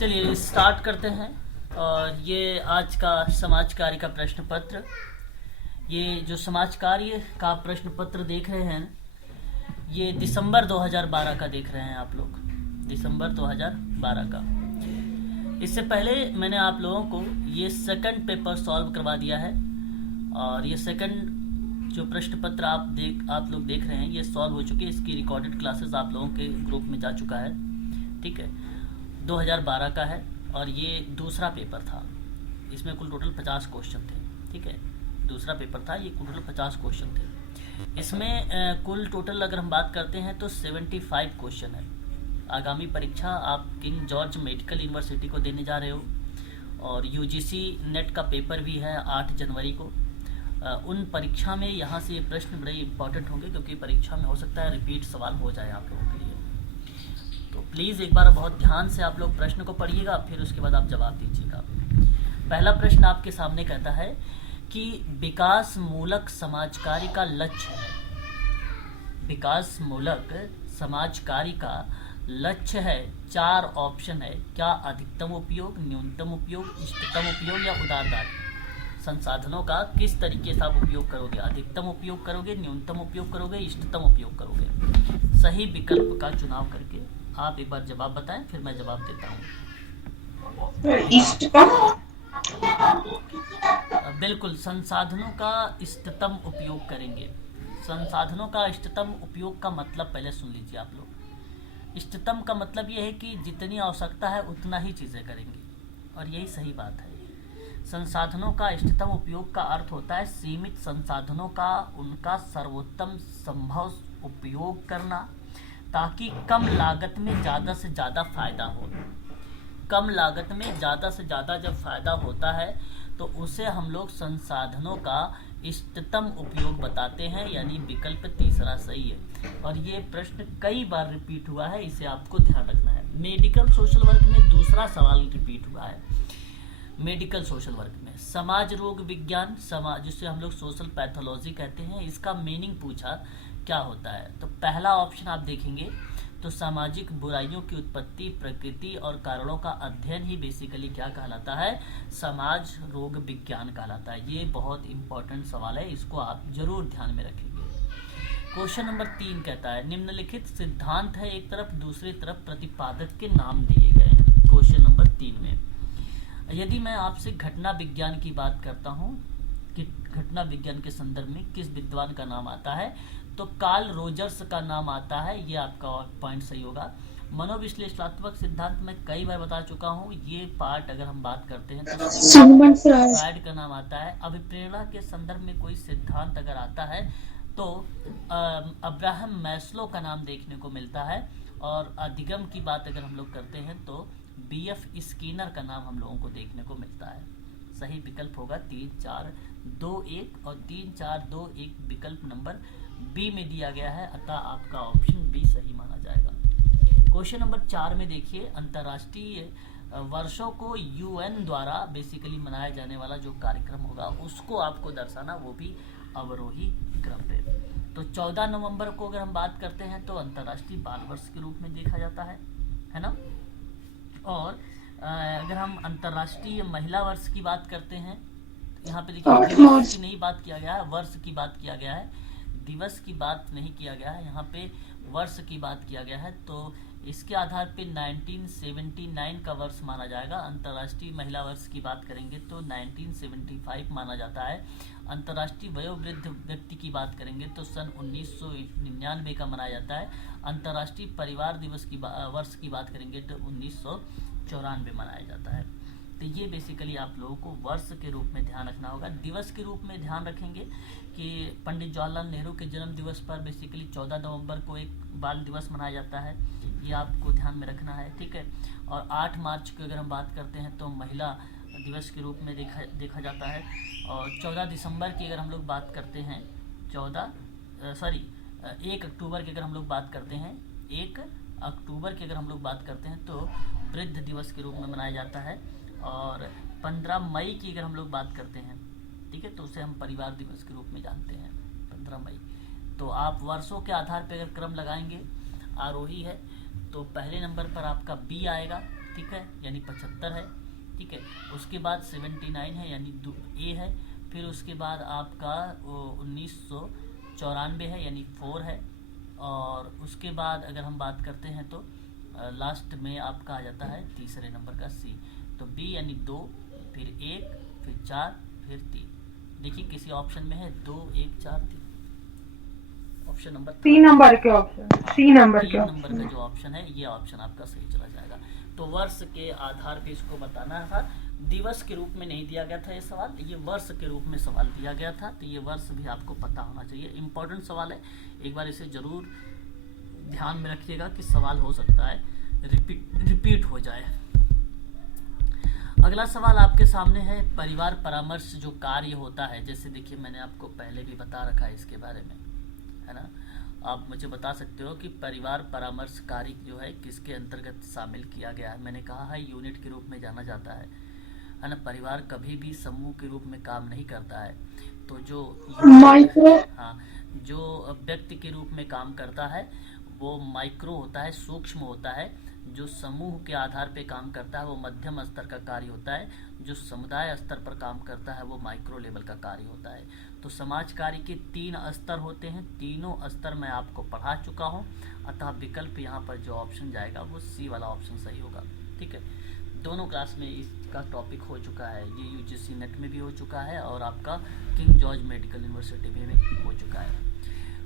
चलिए स्टार्ट करते हैं। और ये आज का समाज कार्य का प्रश्न पत्र, ये जो समाज कार्य का प्रश्न पत्र देख रहे हैं ये दिसंबर 2012 का देख रहे हैं आप लोग, दिसंबर 2012 का। इससे पहले मैंने आप लोगों को ये सेकंड पेपर सॉल्व करवा दिया है और ये सेकंड जो प्रश्न पत्र आप लोग देख रहे हैं ये सॉल्व हो चुके हैं। इसकी रिकॉर्डेड क्लासेस आप लोगों के ग्रुप में जा चुका है, ठीक है। 2012 का है और ये दूसरा पेपर था। इसमें कुल टोटल 50 क्वेश्चन थे, ठीक है। दूसरा पेपर था, ये कुल टोटल 50 क्वेश्चन थे। इसमें कुल टोटल अगर हम बात करते हैं तो 75 क्वेश्चन है। आगामी परीक्षा आप किंग जॉर्ज मेडिकल यूनिवर्सिटी को देने जा रहे हो और यूजीसी नेट का पेपर भी है 8 जनवरी को। उन परीक्षा में यहाँ से ये प्रश्न बड़े इंपॉर्टेंट होंगे क्योंकि परीक्षा में हो सकता है रिपीट सवाल हो जाए आप लोगों के लिए। तो प्लीज़ एक बार बहुत ध्यान से आप लोग प्रश्न को पढ़िएगा, फिर उसके बाद आप जवाब दीजिएगा। पहला प्रश्न आपके सामने कहता है कि विकास मूलक समाज कार्य का लक्ष्य है। विकास मूलक समाज कार्य का लक्ष्य है, 4 ऑप्शन है। क्या अधिकतम उपयोग, न्यूनतम उपयोग, इष्टतम उपयोग या उदारदार। संसाधनों का किस तरीके से आप उपयोग करोगे, अधिकतम उपयोग करोगे, न्यूनतम उपयोग करोगे, इष्टतम उपयोग करोगे। सही विकल्प का चुनाव करके आप एक बार जवाब बताएं, फिर मैं जवाब देता हूं। इष्टतम। बिल्कुल, संसाधनों का इष्टतम उपयोग करेंगे। संसाधनों का इष्टतम उपयोग का मतलब पहले सुन लीजिए आप लोग। इष्टतम का मतलब यह है कि जितनी आवश्यकता है उतना ही चीज़ें करेंगे और यही सही बात है। संसाधनों का इष्टतम उपयोग का अर्थ होता है सीमित संसाधनों का उनका सर्वोत्तम संभव उपयोग करना ताकि कम लागत में ज़्यादा से ज़्यादा फायदा हो। कम लागत में ज़्यादा से ज़्यादा जब फायदा होता है तो उसे हम लोग संसाधनों का इष्टतम उपयोग बताते हैं, यानी विकल्प तीसरा सही है। और ये प्रश्न कई बार रिपीट हुआ है, इसे आपको ध्यान रखना है। मेडिकल सोशल वर्क में दूसरा सवाल रिपीट हुआ है। मेडिकल सोशल वर्क में समाज रोग विज्ञान, समाज जिसे हम लोग सोशल पैथोलॉजी कहते हैं, इसका मीनिंग पूछा क्या होता है। तो पहला ऑप्शन आप देखेंगे तो सामाजिक बुराइयों की उत्पत्ति, प्रकृति और कारणों का अध्ययन ही बेसिकली क्या कहलाता है, समाज रोग विज्ञान कहलाता है। ये बहुत इंपॉर्टेंट सवाल है, इसको आप जरूर ध्यान में रखेंगे। क्वेश्चन नंबर 3 कहता है निम्नलिखित सिद्धांत है एक तरफ, दूसरी तरफ प्रतिपादक के नाम दिए गए हैं। क्वेश्चन नंबर 3 में यदि मैं आपसे घटना विज्ञान की बात करता हूँ कि घटना विज्ञान के संदर्भ में किस विद्वान का नाम आता है, तो कार्ल रोजर्स का नाम आता है। ये आपका पॉइंट सही होगा। मनोविश्लेषणात्मक सिद्धांत में कई बार बता चुका हूँ। ये पार्ट अगर हम बात करते हैं तो फ्रायड का नाम आता है। अभिप्रेरणा के संदर्भ में कोई सिद्धांत अगर आता है तो अब्राहम मैस्लो का नाम देखने को मिलता है। और अधिगम की बात अगर हम लोग करते हैं तो BF स्किनर का नाम हम लोगों को देखने को मिलता है। सही विकल्प होगा 3, 4, 2, 1 और 3, 4, 2, 1 विकल्प नंबर बी में दिया गया है, अतः आपका ऑप्शन बी सही माना जाएगा। क्वेश्चन नंबर 4 में देखिए अंतर्राष्ट्रीय वर्षों को UN द्वारा बेसिकली मनाया जाने वाला जो कार्यक्रम होगा उसको आपको दर्शाना, वो भी अवरोही क्रम पे। तो 14 नवंबर को अगर हम बात करते हैं तो अंतर्राष्ट्रीय बाल वर्ष के रूप में देखा जाता है ना। और अगर हम अंतर्राष्ट्रीय महिला वर्ष की बात करते हैं, यहाँ पे देखिए दिवस की नहीं बात किया गया है, वर्ष की बात किया गया है। दिवस की बात नहीं किया गया है, यहाँ पे वर्ष की बात किया गया है। तो इसके आधार पे 1979 का वर्ष माना जाएगा। अंतर्राष्ट्रीय महिला वर्ष की बात करेंगे तो 1975 माना जाता है। अंतर्राष्ट्रीय वयोवृद्ध व्यक्ति की बात करेंगे तो सन 1999 का मनाया जाता है। अंतर्राष्ट्रीय परिवार दिवस की वर्ष की बात करेंगे तो 1994 मनाया जाता है। तो ये बेसिकली आप लोगों को वर्ष के रूप में ध्यान रखना होगा। दिवस के रूप में ध्यान रखेंगे कि पंडित जवाहरलाल नेहरू के जन्म दिवस पर बेसिकली 14 नवंबर को एक बाल दिवस मनाया जाता है, ये आपको ध्यान में रखना है, ठीक है। और 8 मार्च की अगर हम बात करते हैं तो महिला दिवस के रूप में देखा जाता है। और 14 दिसंबर की अगर हम लोग बात करते हैं 1 अक्टूबर की अगर हम लोग बात करते हैं 1 अक्टूबर की अगर हम लोग बात करते हैं तो वृद्ध दिवस के रूप में मनाया जाता है। और 15 मई की अगर हम लोग बात करते हैं, ठीक है, तो उसे हम परिवार दिवस के रूप में जानते हैं, 15 मई। तो आप वर्षों के आधार पर अगर क्रम लगाएंगे, आरोही है तो पहले नंबर पर आपका बी आएगा, ठीक है, यानी 75 है, ठीक है। उसके बाद 79 है यानी ए है। फिर उसके बाद आपका 1994 है यानी 4 है। और उसके बाद अगर हम बात करते हैं तो लास्ट में आपका आ जाता है तीसरे नंबर का सी। तो बी यानी 2, फिर 1, फिर 4, फिर 3। देखिए किसी ऑप्शन में है 2, 1, 4, 3। ऑप्शन नंबर सी नंबर के ऑप्शन, सी नंबर के 3 नंबर का ऑप्शन। जो ऑप्शन है ये ऑप्शन आपका सही चला जाएगा। तो वर्ष के आधार पे इसको बताना था, दिवस के रूप में नहीं दिया गया था ये सवाल, ये वर्ष के रूप में सवाल दिया गया था। तो ये वर्ष भी आपको पता होना चाहिए, इंपॉर्टेंट सवाल है, एक बार इसे जरूर ध्यान में रखिएगा कि सवाल हो सकता है रिपीट हो जाए। अगला सवाल आपके सामने है, परिवार परामर्श जो कार्य होता है, जैसे देखिए मैंने आपको पहले भी बता रखा है इसके बारे में, है ना। आप मुझे बता सकते हो कि परिवार परामर्श कार्य जो है किसके अंतर्गत शामिल किया गया है। मैंने कहा है यूनिट के रूप में जाना जाता है ना। परिवार कभी भी समूह के रूप में काम नहीं करता है। तो जो माइक्रो। हाँ, जो व्यक्ति के रूप में काम करता है वो माइक्रो होता है, सूक्ष्म होता है। जो समूह के आधार पे काम करता है वो मध्यम स्तर का कार्य होता है। जो समुदाय स्तर पर काम करता है वो माइक्रो लेवल का कार्य होता है। तो समाज कार्य के 3 स्तर होते हैं, तीनों स्तर मैं आपको पढ़ा चुका हूँ। अतः विकल्प यहाँ पर जो ऑप्शन जाएगा वो सी वाला ऑप्शन सही होगा, ठीक है। दोनों क्लास में इसका टॉपिक हो चुका है, ये यूजीसी नेट में भी हो चुका है और आपका किंग जॉर्ज मेडिकल यूनिवर्सिटी में भी हो चुका है।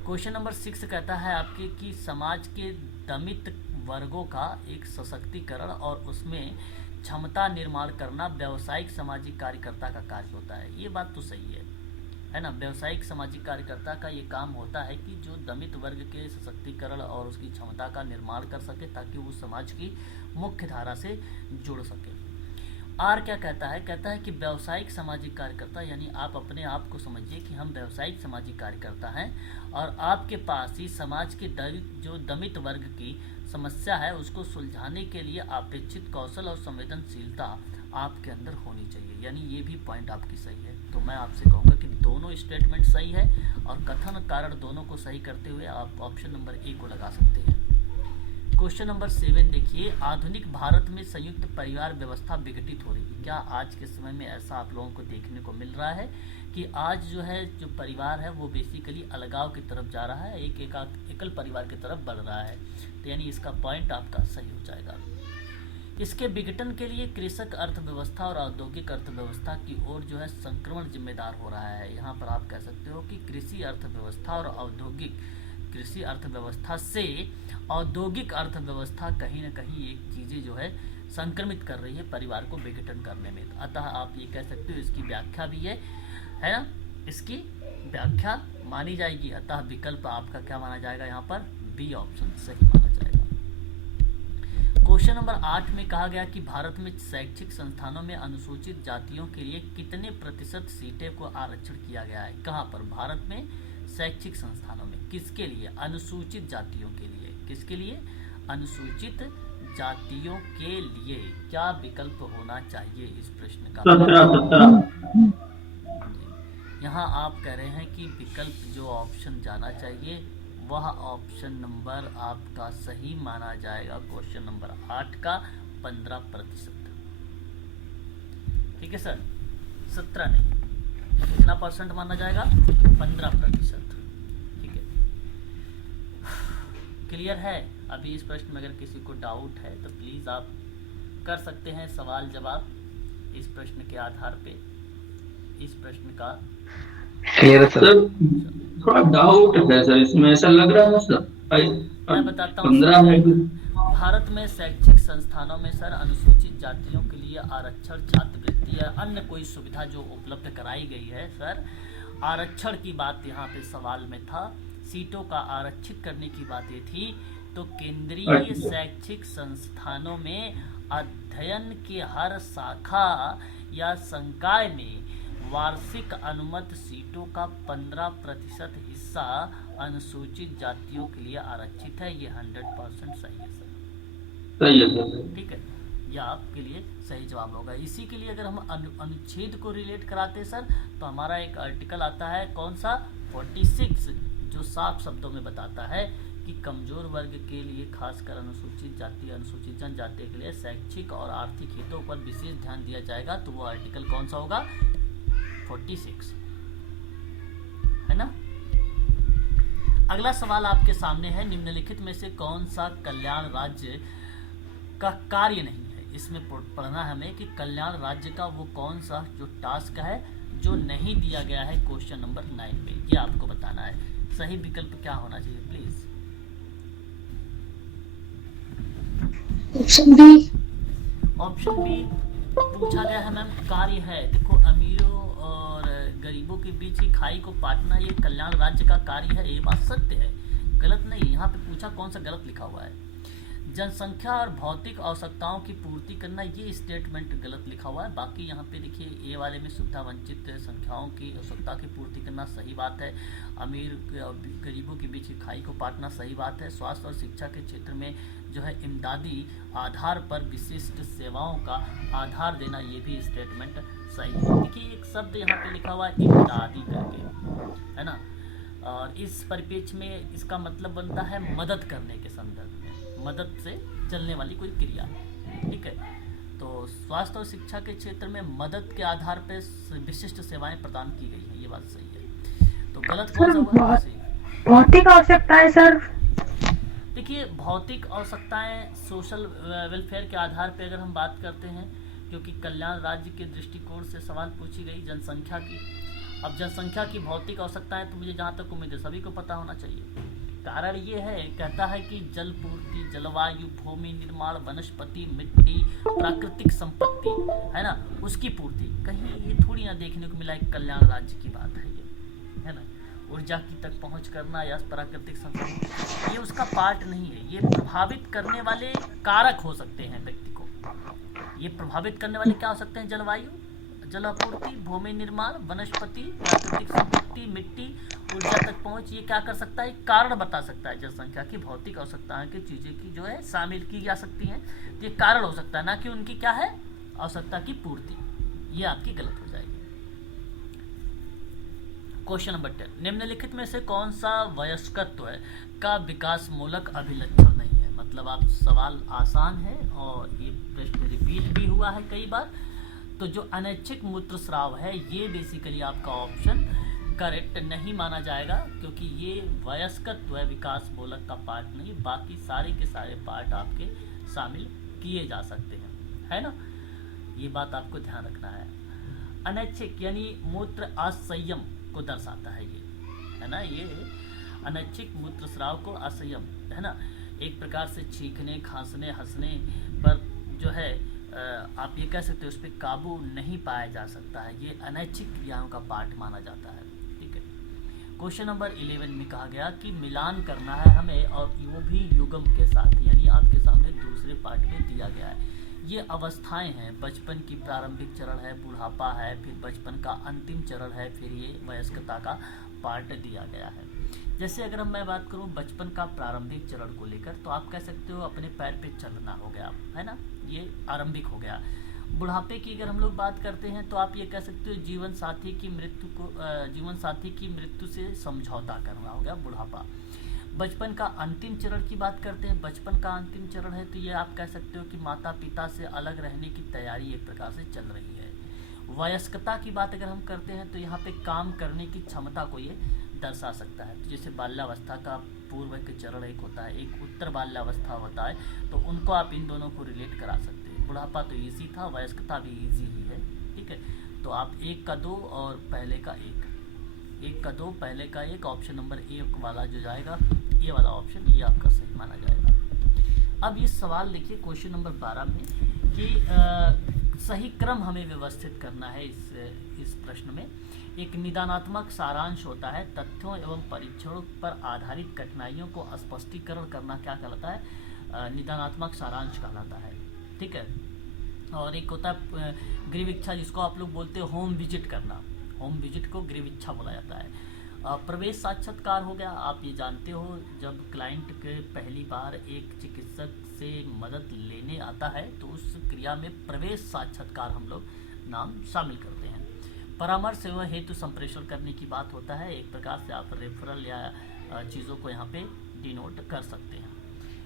क्वेश्चन नंबर 6 कहता है आपके कि समाज के दमित वर्गों का एक सशक्तिकरण और उसमें क्षमता निर्माण करना व्यावसायिक सामाजिक कार्यकर्ता का कार्य होता है। ये बात तो सही है ना। व्यावसायिक सामाजिक कार्यकर्ता का ये काम होता है कि जो दमित वर्ग के सशक्तिकरण और उसकी क्षमता का निर्माण कर सके ताकि वो समाज की मुख्य धारा से जुड़ सके। आर क्या कहता है, कहता है कि व्यावसायिक सामाजिक कार्यकर्ता, यानी आप अपने आप को समझिए कि हम व्यावसायिक सामाजिक कार्यकर्ता हैं और आपके पास ही समाज के जो दमित वर्ग की समस्या है उसको सुलझाने के लिए अपेक्षित कौशल और संवेदनशीलता आपके अंदर होनी चाहिए। यानी ये भी पॉइंट आपकी सही है। तो मैं आपसे कहूँगा कि दोनों स्टेटमेंट सही है और कथन कारण दोनों को सही करते हुए आप ऑप्शन नंबर ए को लगा सकते हैं। क्वेश्चन नंबर 7 देखिए, आधुनिक भारत में संयुक्त परिवार व्यवस्था विघटित हो रही है। क्या आज के समय में ऐसा आप लोगों को देखने को मिल रहा है कि आज जो है जो परिवार है वो बेसिकली अलगाव की तरफ जा रहा है, एकल परिवार की तरफ बढ़ रहा है। तो यानी इसका पॉइंट आपका सही हो जाएगा। इसके विघटन के लिए कृषक अर्थव्यवस्था और औद्योगिक अर्थव्यवस्था की ओर जो है संक्रमण जिम्मेदार हो रहा है। यहाँ पर आप कह सकते हो कि कृषि अर्थव्यवस्था से औद्योगिक अर्थव्यवस्था कहीं ना कहीं एक चीज़ें जो है संक्रमित कर रही है परिवार को विघटन करने में। अतः आप ये कह सकते हो इसकी व्याख्या भी है ना, इसकी व्याख्या मानी जाएगी। अतः विकल्प आपका क्या माना जाएगा, यहाँ पर बी ऑप्शन सही माना जाएगा। क्वेश्चन नंबर 8 में कहा गया कि भारत में शैक्षिक संस्थानों में अनुसूचित जातियों के लिए कितने प्रतिशत सीटें को आरक्षण किया गया है। कहाँ पर, भारत में शैक्षिक संस्थानों में किसके लिए, अनुसूचित जातियों के लिए। किसके लिए, अनुसूचित जातियों के लिए। क्या विकल्प होना चाहिए इस प्रश्न का? यहाँ आप कह रहे हैं कि विकल्प जो ऑप्शन जाना चाहिए वह ऑप्शन नंबर आपका सही माना जाएगा। क्वेश्चन नंबर 8 का 15%। ठीक है सर, 17 नहीं, कितना परसेंट माना जाएगा, 15%। ठीक है, क्लियर है। अभी इस प्रश्न में अगर किसी को डाउट है तो प्लीज़ आप कर सकते हैं सवाल जवाब इस प्रश्न के आधार पे। इस प्रश्न का क्लियर सर, थोड़ा डाउट है सर इसमें, ऐसा लग रहा है सर। मैं बताता हूँ 15 है। भारत में शैक्षिक संस्थानों में सर अनुसूचित जातियों के लिए आरक्षण, छात्रवृत्ति या अन्य कोई सुविधा जो उपलब्ध कराई गई है सर, आरक्षण की बात यहाँ पे सवाल में था, सीटों का आरक्षित करने की बातें थी। तो केंद्रीय शैक्षिक संस्थानों में अध्ययन के हर शाखा या संकाय में वार्षिक अनुमत सीटों का 15% हिस्सा अनुसूचित जातियों के लिए आरक्षित है। ये 100% सही है सर। सही है सर। ठीक है, यह आपके लिए सही जवाब होगा। इसी के लिए अगर हम अनुच्छेद को रिलेट कराते हैं सर तो हमारा एक आर्टिकल आता है, कौन सा, 46, जो साफ शब्दों में बताता है कि कमजोर वर्ग के लिए, खासकर अनुसूचित जाति, अनुसूचित जनजाति के लिए शैक्षिक और आर्थिक हितों पर विशेष ध्यान दिया जाएगा। तो वो आर्टिकल कौन सा होगा? 46, है ना। अगला सवाल आपके सामने है, निम्नलिखित में से कौन सा कल्याण राज्य का कार्य नहीं है? इसमें पढ़ना है हमें कि कल्याण राज्य का वो कौन सा जो टास्क है जो नहीं दिया गया है क्वेश्चन नंबर 9 में, ये आपको बताना है। सही विकल्प क्या होना चाहिए please? Option B. Option B पूछा गया है मैम, कार्य है। देखो, अमीरों और गरीबों के बीच की खाई को पाटना ये कल्याण राज्य का कार्य है, ये बात सत्य है, गलत नहीं। यहाँ पे पूछा कौन सा गलत लिखा हुआ है। जनसंख्या और भौतिक आवश्यकताओं की पूर्ति करना, ये स्टेटमेंट गलत लिखा हुआ है। बाकी यहाँ पे देखिए ए वाले में सुविधा वंचित संख्याओं की आवश्यकता की पूर्ति करना सही बात है। अमीर और गरीबों के बीच की खाई को पाटना सही बात है। स्वास्थ्य और शिक्षा के क्षेत्र में जो है इमदादी आधार पर विशिष्ट सेवाओं का आधार देना, ये भी स्टेटमेंट सही है। देखिए एक शब्द यहाँ पे लिखा हुआ है इमदादी करके, है ना, और इस परिप्रेक्ष्य में इसका मतलब बनता है मदद करने के संदर्भ में, मदद से चलने वाली कोई क्रिया, ठीक है। तो स्वास्थ्य और शिक्षा के क्षेत्र में मदद के आधार पर विशिष्ट सेवाएं प्रदान की गई हैं, ये बात सही है। तो गलत कौन सा हुआ? भौतिक आवश्यकताएं सर। देखिए भौतिक आवश्यकताएं सोशल वेलफेयर के आधार पर अगर हम बात करते हैं, क्योंकि कल्याण राज्य के दृष्टिकोण से सवाल पूछी गई जनसंख्या की। अब जनसंख्या की भौतिक आवश्यकताएं तो मुझे जहाँ तक उम्मीद है सभी को पता होना चाहिए। कारण ये है, कहता है कि जल पूर्ति, जलवायु, भूमि निर्माण, वनस्पति, मिट्टी, प्राकृतिक संपत्ति, है ना, उसकी पूर्ति। कहीं ये थोड़ी ना देखने को मिला है कल्याण राज्य की बात है ये, है ना। ऊर्जा की तक पहुंच करना या प्राकृतिक संसाधन, ये उसका पार्ट नहीं है। ये प्रभावित करने वाले कारक हो सकते हैं व्यक्ति को। ये प्रभावित करने वाले क्या हो सकते हैं? जलवायु, जलापूर्ति, भूमि निर्माण, वनस्पति, प्राकृतिक संपत्ति, मिट्टी, ऊर्जा तक पहुंच। ये क्या कर सकता है? कारण बता सकता है। जनसंख्या की भौतिक आवश्यकताएं की चीजें की जो है शामिल की जा सकती हैं, ये कारण हो सकता है, ना कि उनकी क्या है आवश्यकता की पूर्ति। ये आपकी गलत हो जाएगी। क्वेश्चन नंबर 10, निम्नलिखित में से कौन सा वयस्कत्व का विकास मूलक अभिलक्षण नहीं है? मतलब आप सवाल आसान है और ये प्रश्न रिपीट भी हुआ है कई बार। तो जो अनैच्छिक मूत्रस्राव है, ये बेसिकली आपका ऑप्शन करेक्ट नहीं माना जाएगा, क्योंकि ये वयस्कत्व विकास मूलक का पार्ट नहीं, बाकी सारे के सारे पार्ट आपके शामिल किए जा सकते हैं, है ना। ये बात आपको ध्यान रखना है। अनैच्छिक यानी मूत्र असंयम को दर्शाता है ये, है ना। ये अनैच्छिक मूत्रस्राव को असंयम, है ना, एक प्रकार से छींकने, खांसने, हंसने पर जो है आप ये कह सकते हो उस पर काबू नहीं पाया जा सकता है। ये अनैच्छिक क्रियाओं का पार्ट माना जाता है, ठीक है। क्वेश्चन नंबर 11 में कहा गया कि मिलान करना है हमें, और वो भी युग्म के साथ, यानी आपके सामने दूसरे पार्ट में दिया गया है। ये अवस्थाएं हैं, बचपन की प्रारंभिक चरण है, बुढ़ापा है, फिर बचपन का अंतिम चरण है, फिर ये वयस्कता का पार्ट दिया गया है। जैसे अगर मैं बात करूं बचपन का प्रारंभिक चरण को लेकर, तो आप कह सकते हो अपने पैर पे चलना हो गया, है ना, ये आरंभिक हो गया। बुढ़ापे की अगर हम लोग बात करते हैं तो आप ये कह सकते हो जीवन साथी की मृत्यु से समझौता करना हो गया बुढ़ापा। बचपन का अंतिम चरण की बात करते हैं, बचपन का अंतिम चरण है तो ये आप कह सकते हो कि माता पिता से अलग रहने की तैयारी एक प्रकार से चल रही है। वयस्कता की बात अगर हम करते हैं तो यहाँ पे काम करने की क्षमता को ये दर्शा सकता है। तो जैसे बाल्यावस्था का पूर्व के चरण एक होता है, एक उत्तर बाल्यावस्था होता है, तो उनको आप इन दोनों को रिलेट करा सकते हैं। बुढ़ापा तो ईजी था, वयस्कता भी ईजी ही है, ठीक है। तो आप 1 का 2 और पहले का 1 का 2 पहले का 1, ऑप्शन नंबर 1 वाला जो जाएगा, ये वाला ऑप्शन, ये आपका सही माना जाएगा। अब ये सवाल देखिए क्वेश्चन नंबर 12 में कि सही क्रम हमें व्यवस्थित करना है। इस प्रश्न में एक निदानात्मक सारांश होता है, तथ्यों एवं परीक्षणों पर आधारित कठिनाइयों को स्पष्टीकरण करना क्या कहलाता है? निदानात्मक सारांश कहलाता है, ठीक है। और एक होता है गृह इच्छा, जिसको आप लोग बोलते हो होम विजिट करना, होम विजिट को गृह इच्छा बोला जाता है। प्रवेश साक्षात्कार हो गया, आप ये जानते हो जब क्लाइंट के पहली बार एक चिकित्सक से मदद लेने आता है तो उस क्रिया में प्रवेश साक्षात्कार हम लोग नाम शामिल करते हैं। परामर्श सेवा हेतु संप्रेषण करने की बात होता है, एक प्रकार से आप रेफरल या चीज़ों को यहाँ पे डिनोट कर सकते हैं।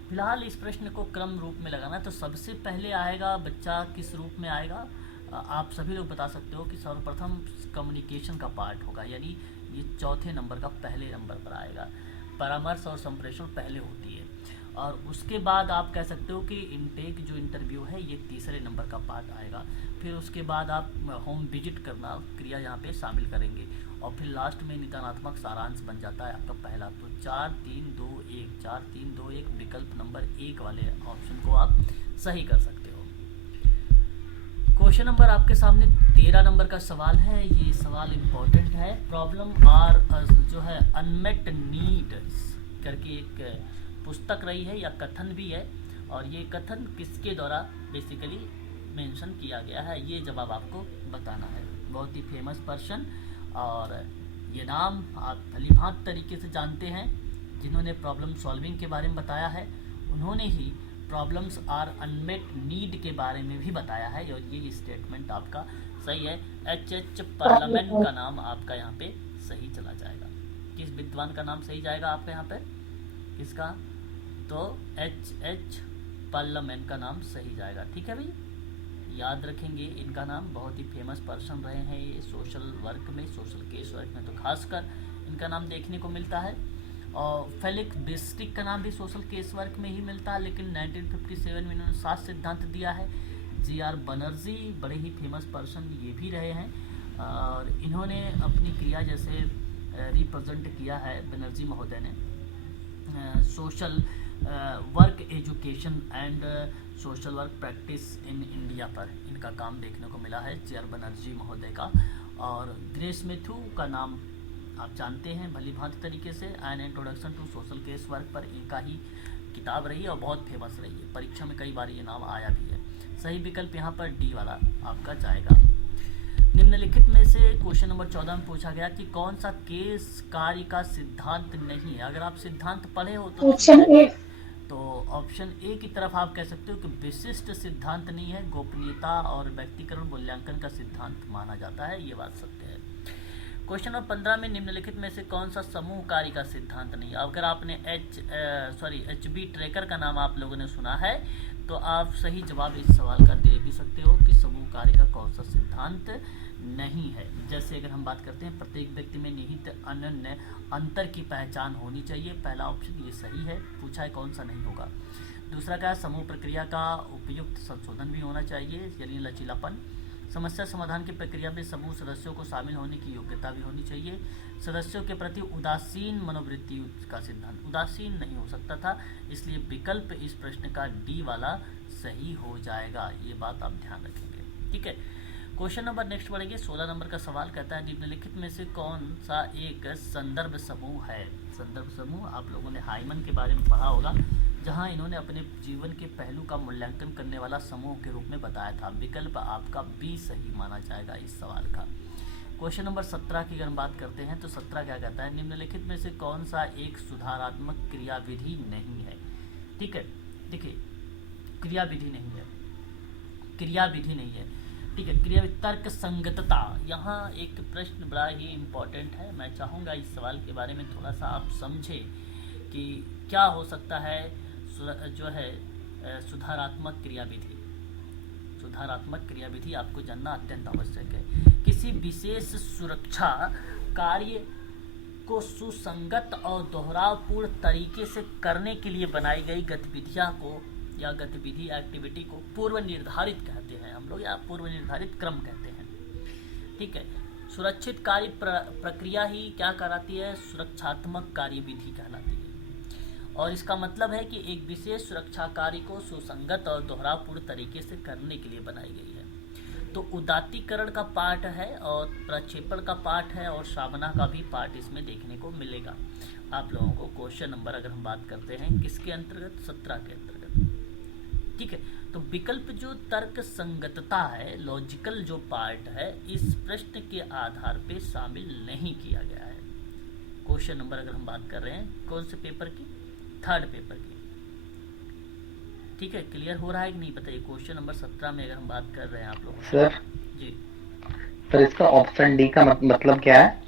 फिलहाल इस प्रश्न को क्रम रूप में लगाना, तो सबसे पहले आएगा बच्चा किस रूप में आएगा, आप सभी लोग बता सकते हो कि सर्वप्रथम कम्युनिकेशन का पार्ट होगा, यानी ये चौथे नंबर का पहले नंबर पर आएगा। परामर्श और संप्रेषण पहले होती है, और उसके बाद आप कह सकते हो कि इनटेक जो इंटरव्यू है ये तीसरे नंबर का पार्ट आएगा। फिर उसके बाद आप होम विजिट करना क्रिया यहाँ पे शामिल करेंगे, और फिर लास्ट में निदानात्मक सारांश बन जाता है आपका पहला। तो 4 3 2 1 4 3 2 1 विकल्प नंबर 1 वाले ऑप्शन को आप सही कर सकते हो। क्वेश्चन नंबर आपके सामने 13 नंबर का सवाल है। ये सवाल इम्पोर्टेंट है। प्रॉब्लम आर जो है अनमेट नीड्स करके एक पुस्तक रही है या कथन भी है, और ये कथन किसके द्वारा बेसिकली मेंशन किया गया है, ये जवाब आपको बताना है। बहुत ही फेमस पर्सन, और ये नाम आप भलीभांत तरीके से जानते हैं। जिन्होंने प्रॉब्लम सॉल्विंग के बारे में बताया है, उन्होंने ही प्रॉब्लम्स आर अनमेट नीड के बारे में भी बताया है, और ये स्टेटमेंट आपका सही है। H.H. पार्लियामेंट का नाम आपका यहाँ पे सही चला जाएगा। किस विद्वान का नाम सही जाएगा आपका यहाँ पे, किसका, तो H.H. पार्लियामेंट का नाम सही जाएगा। ठीक है भाई, याद रखेंगे इनका नाम। बहुत ही फेमस पर्सन रहे हैं ये सोशल वर्क में, सोशल केस वर्क में तो खासकर इनका नाम देखने को मिलता है। और फेलिक्स बिस्टिक का नाम भी सोशल केस वर्क में ही मिलता है, लेकिन 1957 में इन्होंने 7 सिद्धांत दिया है। G.R. बनर्जी बड़े ही फेमस पर्सन ये भी रहे हैं, और इन्होंने अपनी क्रिया जैसे रिप्रेजेंट किया है बनर्जी महोदय ने social work education and social work practice in India पर इनका काम देखने को मिला है G.R. बनर्जी महोदय का। और ग्रेस मैथ्यू का नाम आप जानते हैं भली भांति तरीके से, an introduction to social case work पर इनका ही किताब रही है और बहुत फेमस रही है। परीक्षा में कई बार ये नाम आया भी है। सही विकल्प यहाँ पर डी वाला आपका जाएगा। निम्नलिखित में से क्वेश्चन नंबर 14 में पूछा गया कि कौन सा केस कार्य का सिद्धांत नहीं है। अगर आप सिद्धांत पढ़े हो तो ऑप्शन ए की तरफ आप कह सकते हो कि विशिष्ट सिद्धांत नहीं है, गोपनीयता और व्यक्तिकरण मूल्यांकन का सिद्धांत माना जाता है। ये बात सत्य है। क्वेश्चन नंबर 15 में निम्नलिखित में से कौन सा समूह कार्य का सिद्धांत नहीं है। अगर आपने HB ट्रेकर का नाम आप लोगों ने सुना है तो आप सही जवाब इस सवाल का दे भी सकते हो कि समूह कार्य का कौन सा सिद्धांत नहीं है। जैसे अगर हम बात करते हैं प्रत्येक व्यक्ति में निहित अनन्य अंतर की पहचान होनी चाहिए, पहला ऑप्शन ये सही है। पूछा है कौन सा नहीं होगा। दूसरा क्या, समूह प्रक्रिया का उपयुक्त संशोधन भी होना चाहिए, यानी लचीलापन। समस्या समाधान की प्रक्रिया में समूह सदस्यों को शामिल होने की योग्यता भी होनी चाहिए। सदस्यों के प्रति उदासीन मनोवृत्ति का सिद्धांत, उदासीन नहीं हो सकता था, इसलिए विकल्प इस प्रश्न का डी वाला सही हो जाएगा। ये बात आप ध्यान रखेंगे। ठीक है, क्वेश्चन नंबर नेक्स्ट बढ़ेंगे। 16 नंबर का सवाल कहता है निम्नलिखित में से कौन सा एक संदर्भ समूह है। संदर्भ समूह आप लोगों ने हाइमन के बारे में पढ़ा होगा, जहां इन्होंने अपने जीवन के पहलू का मूल्यांकन करने वाला समूह के रूप में बताया था। विकल्प आपका बी सही माना जाएगा इस सवाल का। क्वेश्चन नंबर 17 की अगर हम बात करते हैं तो 17 क्या कहता है, निम्नलिखित में से कौन सा एक सुधारात्मक क्रियाविधि नहीं है। ठीक है, देखिए क्रियाविधि नहीं है, क्रियाविधि नहीं है। ठीक है, क्रिया तर्क संगतता, यहाँ एक प्रश्न बड़ा ही इम्पोर्टेंट है। मैं चाहूँगा इस सवाल के बारे में थोड़ा सा आप समझें कि क्या हो सकता है जो है सुधारात्मक क्रियाविधि। सुधारात्मक क्रियाविधि आपको जानना अत्यंत आवश्यक है। किसी विशेष सुरक्षा कार्य को सुसंगत और दोहरावपूर्ण तरीके से करने के लिए बनाई गई गतिविधियाँ को या गतिविधि एक्टिविटी को पूर्व निर्धारित कहते हैं हम लोग, या पूर्व निर्धारित क्रम कहते हैं। ठीक है, सुरक्षित कार्य प्रक्रिया ही क्या कहलाती है, सुरक्षात्मक कार्यविधि कहलाती है। और इसका मतलब है कि एक विशेष सुरक्षा कार्य को सुसंगत और दोहरावपूर्ण तरीके से करने के लिए बनाई गई है। तो उदात्तीकरण का पार्ट है और प्रक्षेपण का पार्ट है और सामना का भी पार्ट इसमें देखने को मिलेगा आप लोगों को। क्वेश्चन नंबर अगर हम बात करते हैं किसके अंतर्गत, 17 के अंतर्गत। ठीक है, तो विकल्प जो तर्क संगतता है, लॉजिकल जो पार्ट है, इस प्रश्न के आधार पे शामिल नहीं किया गया है। क्वेश्चन नंबर अगर हम बात कर रहे हैं कौन से पेपर की, 3rd पेपर की। ठीक है, क्लियर हो रहा है कि नहीं बताइए। क्वेश्चन नंबर 17 में अगर हम बात कर रहे हैं आप लोगों सर जी, सर इसका ऑप्शन डी का मतलब क्या है।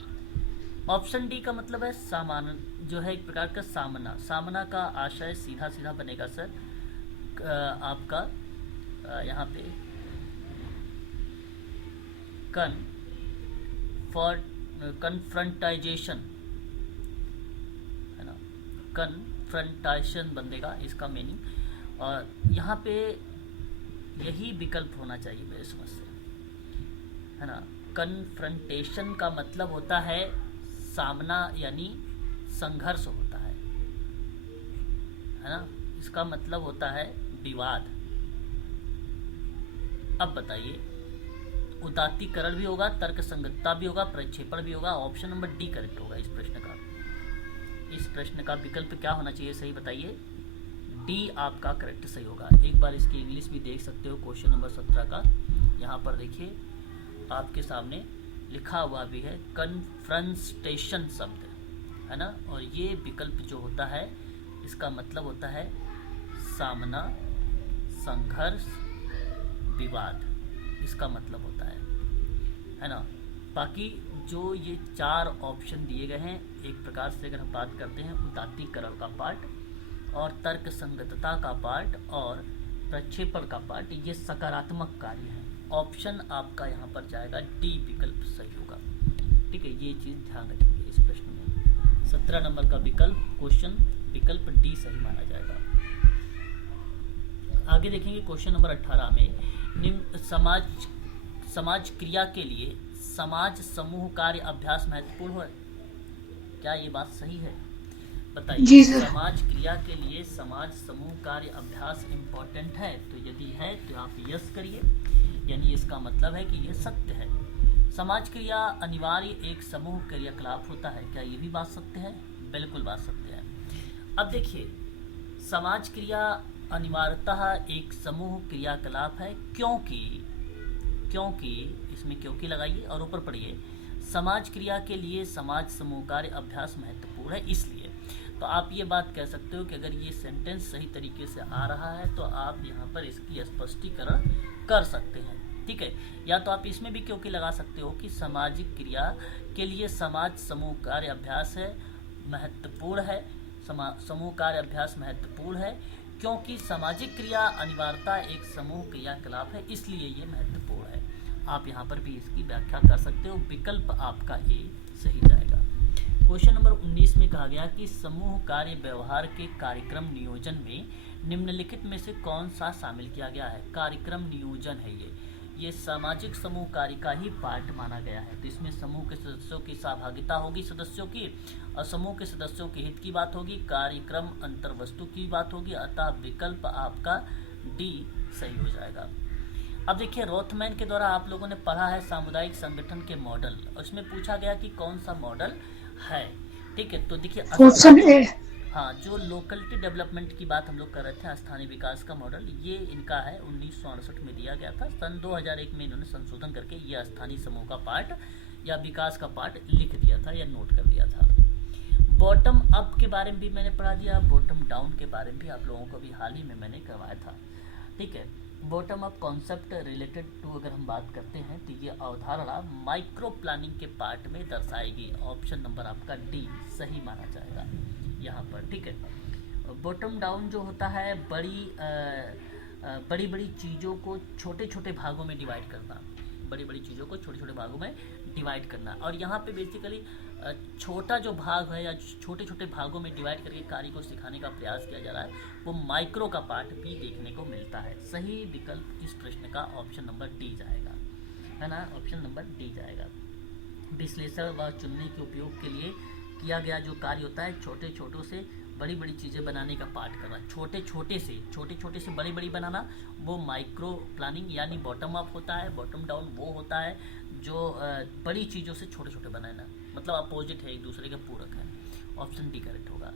ऑप्शन डी का मतलब है सामान्य जो है एक प्रकार का सामना। सामना का आशय सीधा सीधा बनेगा सर आपका यहाँ पे कन्फ्रंटाइजेशन है ना, कन्फ्रंटेशन बनेगा इसका मीनिंग। और यहाँ पे यही विकल्प होना चाहिए मेरे समझ से, है ना। कन्फ्रंटेशन का मतलब होता है सामना यानी संघर्ष होता है ना। इसका मतलब होता है विवाद। अब बताइए, उदात्तीकरण भी होगा, तर्क संगतता भी होगा, प्रक्षेपण भी होगा। ऑप्शन नंबर डी करेक्ट होगा इस प्रश्न का। इस प्रश्न का विकल्प क्या होना चाहिए, सही बताइए। डी आपका करेक्ट सही होगा। एक बार इसकी इंग्लिश भी देख सकते हो, क्वेश्चन नंबर 17 का। यहाँ पर देखिए आपके सामने लिखा हुआ भी है कन्फ्रंटेशन शब्द, है ना। और ये विकल्प जो होता है इसका मतलब होता है सामना, संघर्ष, विवाद, इसका मतलब होता है ना। बाकी जो ये 4 ऑप्शन दिए गए हैं, एक प्रकार से अगर हम बात करते हैं उदात्तीकरण का पार्ट और तर्क संगतता का पार्ट और प्रक्षेपण का पार्ट, ये सकारात्मक कार्य है। ऑप्शन आपका यहाँ पर जाएगा डी विकल्प सही होगा। ठीक है, ये चीज़ ध्यान रखेंगे इस प्रश्न में। 17 नंबर का विकल्प क्वेश्चन विकल्प डी सही माना जाएगा। आगे देखेंगे क्वेश्चन नंबर 18 में निम्न समाज क्रिया के लिए समाज समूह कार्य अभ्यास महत्वपूर्ण है। क्या ये बात सही है, बताइए। जी सर। समाज क्रिया के लिए समाज समूह कार्य अभ्यास इम्पोर्टेंट है, तो यदि है तो आप यस करिए, यानी इसका मतलब है कि ये सत्य है। समाज क्रिया अनिवार्य एक समूह क्रियाकलाप होता है, क्या ये भी बात सत्य है? बिल्कुल बात सत्य है। अब देखिए, समाज क्रिया अनिवार्यतः एक समूह क्रियाकलाप है, क्योंकि इसमें क्योंकि लगाइए और ऊपर पढ़िए, समाज क्रिया के लिए समाज समूह कार्य अभ्यास महत्वपूर्ण है इसलिए। तो आप ये बात कह सकते हो कि अगर ये सेंटेंस सही तरीके से आ रहा है तो आप यहाँ पर इसकी स्पष्टीकरण कर सकते हैं। ठीक है, या तो आप इसमें भी क्योंकि लगा सकते हो कि सामाजिक क्रिया के लिए समाज समूह कार्य अभ्यास है महत्वपूर्ण है, समूह कार्य अभ्यास महत्वपूर्ण है क्योंकि सामाजिक क्रिया अनिवार्यता एक समूह क्रियाकलाप है, इसलिए ये महत्वपूर्ण है। आप यहाँ पर भी इसकी व्याख्या कर सकते हो। विकल्प आपका ए सही जाएगा। क्वेश्चन नंबर 19 में कहा गया कि समूह कार्य व्यवहार के कार्यक्रम नियोजन में निम्नलिखित में से कौन सा शामिल किया गया है। कार्यक्रम नियोजन है ये सामाजिक समूह कार्य का ही पार्ट माना गया है। तो इसमें समूह के सदस्यों की सहभागिता होगी सदस्यों की, और समूह के सदस्यों के हित की बात होगी, कार्यक्रम अंतर्वस्तु की बात होगी, अतः विकल्प आपका डी सही हो जाएगा। अब देखिए, रोथमैन के द्वारा आप लोगों ने पढ़ा है सामुदायिक संगठन के मॉडल, और इसमें पूछा गया कि कौन सा मॉडल है। ठीक है, तो देखिए ऑप्शन ए। हाँ, जो लोकलिटी डेवलपमेंट की बात हम लोग कर रहे थे, स्थानीय विकास का मॉडल, ये इनका है, 1968 में दिया गया था। सन 2001 में इन्होंने संशोधन करके ये स्थानीय समूह का पार्ट या विकास का पार्ट लिख दिया था या नोट कर दिया था। बॉटम अप के बारे में भी मैंने पढ़ा दिया, बॉटम डाउन के बारे में भी आप लोगों को भी हाल ही में मैंने करवाया था। ठीक है, bottom up concept related to अगर हम बात करते हैं तो ये अवधारणा माइक्रो प्लानिंग के पार्ट में दर्शाएगी। ऑप्शन नंबर आपका डी सही माना जाएगा यहाँ पर। ठीक है, बॉटम डाउन जो होता है बड़ी बड़ी चीज़ों को छोटे छोटे भागों में डिवाइड करना, बड़ी बड़ी चीज़ों को छोटे छोटे भागों में डिवाइड करना। और यहाँ पे बेसिकली छोटा जो भाग है या छोटे छोटे भागों में डिवाइड करके कार्य को सिखाने का प्रयास किया जा रहा है, वो माइक्रो का पार्ट भी देखने को मिलता है। सही विकल्प इस प्रश्न का ऑप्शन नंबर डी जाएगा, है ना। ऑप्शन नंबर डी जाएगा। विश्लेषण व चुनने के उपयोग के लिए किया गया जो कार्य होता है, छोटे छोटों से बड़ी बड़ी चीज़ें बनाने का पार्ट करना, छोटे छोटे से बड़ी बड़ी बनाना, वो माइक्रो प्लानिंग यानी बॉटम अप होता है। बॉटम डाउन वो होता है जो बड़ी चीज़ों से छोटे छोटे बनाना, मतलब अपोजिट है, एक दूसरे के पूरक है। ऑप्शन डी करेक्ट होगा।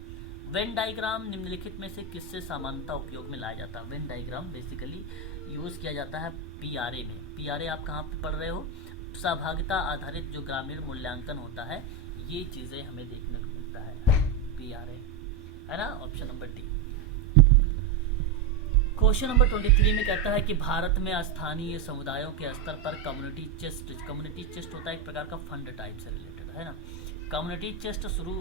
वेन डायग्राम निम्नलिखित में से किससे समानता उपयोग में लाया जाता है। वेन डायग्राम बेसिकली यूज़ किया जाता है PRA में। PRA आप कहाँ पे पढ़ रहे हो, सहभागिता आधारित जो ग्रामीण मूल्यांकन होता है, ये चीज़ें हमें देखने को मिलता है PRA, है ना। Option number D. Question number 23 में कहता है कि भारत में स्थानीय समुदायों के स्तर पर कम्युनिटी चेस्ट होता है एक प्रकार का फंड टाइप से रिलेटेड, है ना। कम्युनिटी चेस्ट शुरू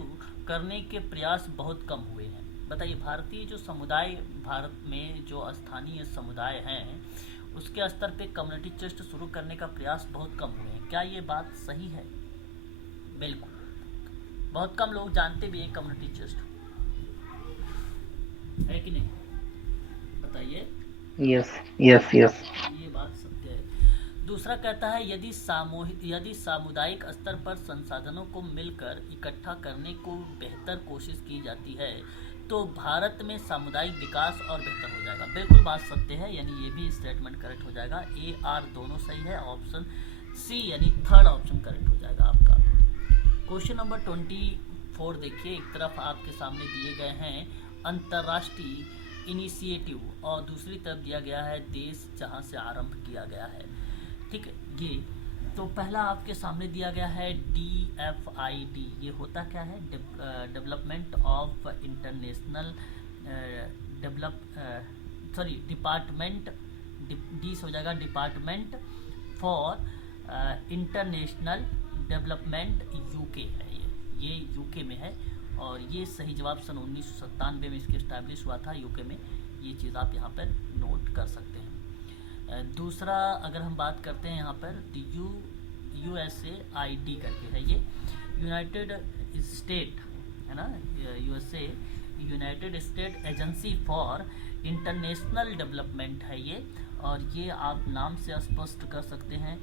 करने के प्रयास बहुत कम हुए हैं। बताइए, भारतीय जो समुदाय, भारत में जो स्थानीय समुदाय हैं उसके स्तर पे कम्युनिटी चेस्ट शुरू करने का प्रयास बहुत कम हुए हैं। क्या ये बात सही है? बिल्कुल, बहुत कम लोग जानते भी हैं कम्युनिटी चेस्ट, है कि नहीं? बताइए। Yes yes yes. ये बात सत्य है। दूसरा कहता है, यदि सामुदायिक स्तर पर संसाधनों को मिलकर इकट्ठा करने को बेहतर कोशिश की जाती है तो भारत में सामुदायिक विकास और बेहतर हो जाएगा। बिल्कुल बात सत्य है, यानी ये भी स्टेटमेंट करेक्ट हो जाएगा। ए आर दोनों सही है, ऑप्शन सी यानी थर्ड ऑप्शन करेक्ट हो जाएगा आपका। क्वेश्चन नंबर 24 देखिए, एक तरफ आपके सामने दिए गए हैं अंतर्राष्ट्रीय इनिशिएटिव और दूसरी तरफ दिया गया है देश जहां से आरंभ किया गया है। ठीक है, ये तो पहला आपके सामने दिया गया है DFID। ये होता क्या है? Development of international department, D से हो जाएगा department for international development, UK है ये यूके में है। और ये सही जवाब सन 1997 में इसकी इस्टेब्लिश हुआ था यूके में। ये चीज़ आप यहाँ पर नोट कर सकते हैं। दूसरा अगर हम बात करते हैं यहाँ पर USAID करके है, ये यूनाइटेड स्टेट है ना, USA United state agency for international development है ये। और ये आप नाम से स्पष्ट कर सकते हैं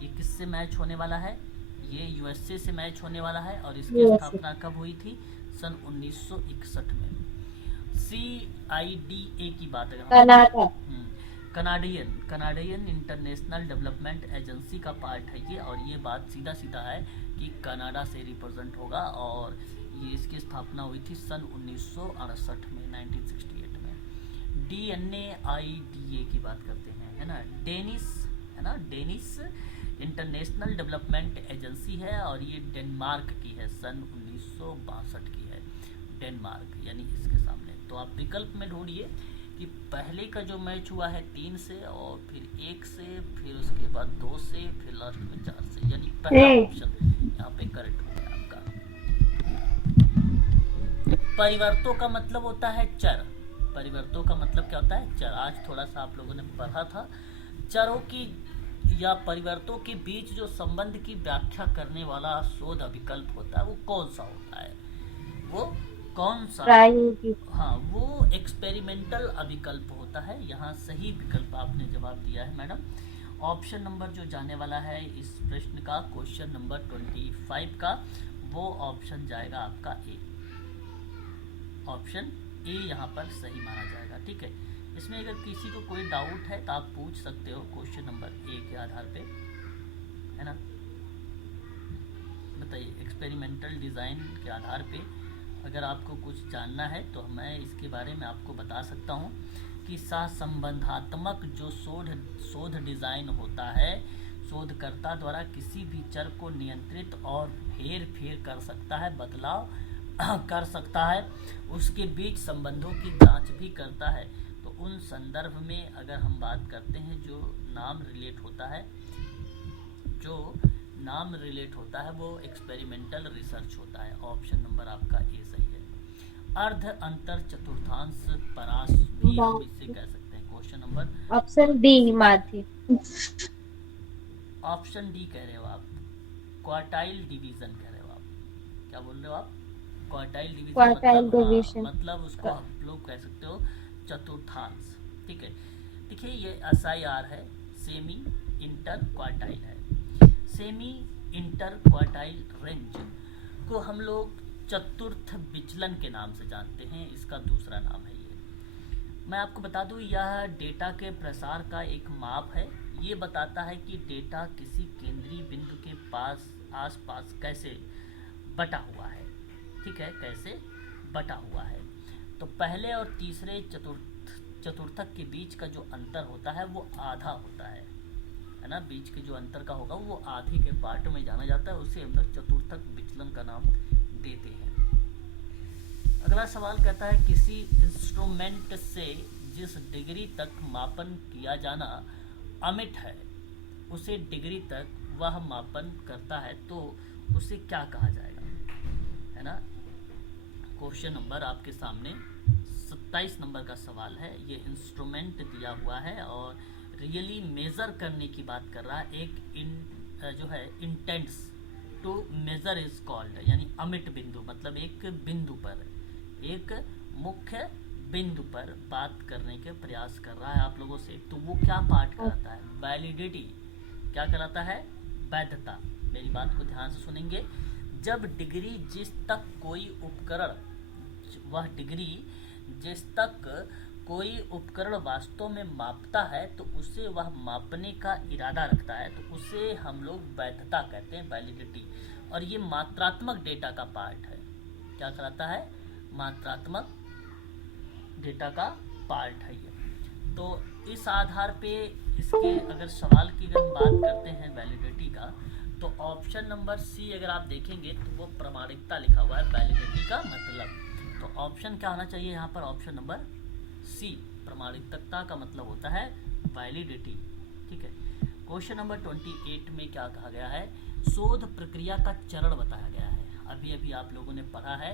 ये किससे मैच होने वाला है। ये USA से मैच होने वाला है और इसकी स्थापना कब हुई थी? सन 1961 में। CIDA की बात अगर कनाडियन इंटरनेशनल डेवलपमेंट एजेंसी का पार्ट है ये। और ये बात सीधा सीधा है कि कनाडा से रिप्रेजेंट होगा और ये इसकी स्थापना हुई थी सन 1968 में, 1968 में। DNAIDA की बात करते हैं, है ना, डेनिश इंटरनेशनल डेवलपमेंट एजेंसी है और ये डेनमार्क की है, सन 1962 की है, डेनमार्क यानी इसके सामने। तो आप विकल्प में ढूंढिए कि पहले का जो मैच हुआ है 3 से और फिर 1 से, फिर उसके बाद 2 से, फिर लास्ट में 4 से, यानी पहला ऑप्शन यहाँ पे करेक्ट हो गया आपका। परिवर्तों का मतलब होता है चर। परिवर्तों का मतलब क्या होता है? चर। आज थोड़ा सा आप लोगों ने पढ़ा था। चरों की या परिवर्तों के बीच जो संबंध की व्याख्या करने वाला शोध अभिकल्प होता है वो कौन सा होता है? वो कौन सा? हाँ, वो एक्सपेरिमेंटल अभिकल्प होता है। यहाँ सही विकल्प आपने जवाब दिया है मैडम। ऑप्शन नंबर जो जाने वाला है इस प्रश्न का, क्वेश्चन नंबर 25 का, वो ऑप्शन जाएगा आपका ए। ऑप्शन ए यहाँ पर सही माना जाएगा। ठीक है, इसमें अगर किसी को कोई डाउट है तो आप पूछ सकते हो क्वेश्चन नंबर ए के आधार पे, है ना। बताइए, एक्सपेरिमेंटल डिज़ाइन के आधार पे अगर आपको कुछ जानना है तो मैं इसके बारे में आपको बता सकता हूँ कि सहसंबंधात्मक जो शोध डिज़ाइन होता है, शोधकर्ता द्वारा किसी भी चर को नियंत्रित और फेर कर सकता है, बदलाव कर सकता है, उसके बीच संबंधों की जांच भी करता है। तो उन संदर्भ में अगर हम बात करते हैं जो नाम रिलेट होता है वो एक्सपेरिमेंटल रिसर्च होता है। ऑप्शन नंबर आपका ए सही है। अर्ध अंतर चतुर्थांश परास भी हम इसे कह सकते हैं। क्वेश्चन नंबर ऑप्शन डी माथी। ऑप्शन डी कह रहे हो आप, क्वार्टाइल डिवीजन कह रहे हो आप। क्या बोल रहे हो आप? क्वार्टाइल डिवीजन मतलब उसको आप लोग कह सकते हो चतुर्थांश। ठीक है, देखिए ये SIR है, सेमी इंटर क्वार्टाइल है। सेमी इंटर क्वार्टाइल रेंज को हम लोग चतुर्थ विचलन के नाम से जानते हैं, इसका दूसरा नाम है ये। मैं आपको बता दूं, यह डेटा के प्रसार का एक माप है। ये बताता है कि डेटा किसी केंद्रीय बिंदु के आसपास कैसे बटा हुआ है। ठीक है, कैसे बटा हुआ है। तो पहले और तीसरे चतुर्थक के बीच का जो अंतर होता है वो आधा होता है ना। बीच के जो अंतर का होगा वो आधे के पार्ट में जाना जाता है, उसे हम लोग चतुर्थक विचलन का नाम देते हैं। अगला सवाल कहता है, किसी इंस्ट्रूमेंट से जिस डिग्री तक मापन किया जाना अमिट है, उसे डिग्री तक वह मापन करता है तो उसे क्या कहा जाएगा, है ना। क्वेश्चन नंबर आपके सामने 27 नंबर का सवाल है। ये इंस्ट्रूमेंट दिया हुआ है और रियली मेज़र करने की बात कर रहा है। जो है intends to measure is called, यानी अमिट बिंदु, मतलब एक बिंदु पर, एक मुख्य बिंदु पर बात करने के प्रयास कर रहा है आप लोगों से। तो वो क्या पार्ट कहलाता है? वैलिडिटी। क्या कहलाता है? वैधता। मेरी बात को ध्यान से सुनेंगे। जब डिग्री जिस तक कोई उपकरण, वह डिग्री जिस तक कोई उपकरण वास्तव में मापता है तो उसे वह मापने का इरादा रखता है, तो उसे हम लोग वैधता कहते हैं, वैलिडिटी। और ये मात्रात्मक डेटा का पार्ट है। क्या कहलाता है? मात्रात्मक डेटा का पार्ट है ये। तो इस आधार पे इसके अगर सवाल की अगर हम बात करते हैं वैलिडिटी का, तो ऑप्शन नंबर सी अगर आप देखेंगे तो वो प्रामाणिकता लिखा हुआ है, वैलिडिटी का मतलब। तो ऑप्शन क्या होना चाहिए यहाँ पर? ऑप्शन नंबर सी, प्रामाणिकता का मतलब होता है वैलिडिटी। ठीक है। क्वेश्चन नंबर 28 में क्या कहा गया है? शोध प्रक्रिया का चरण बताया गया है। अभी अभी आप लोगों ने पढ़ा है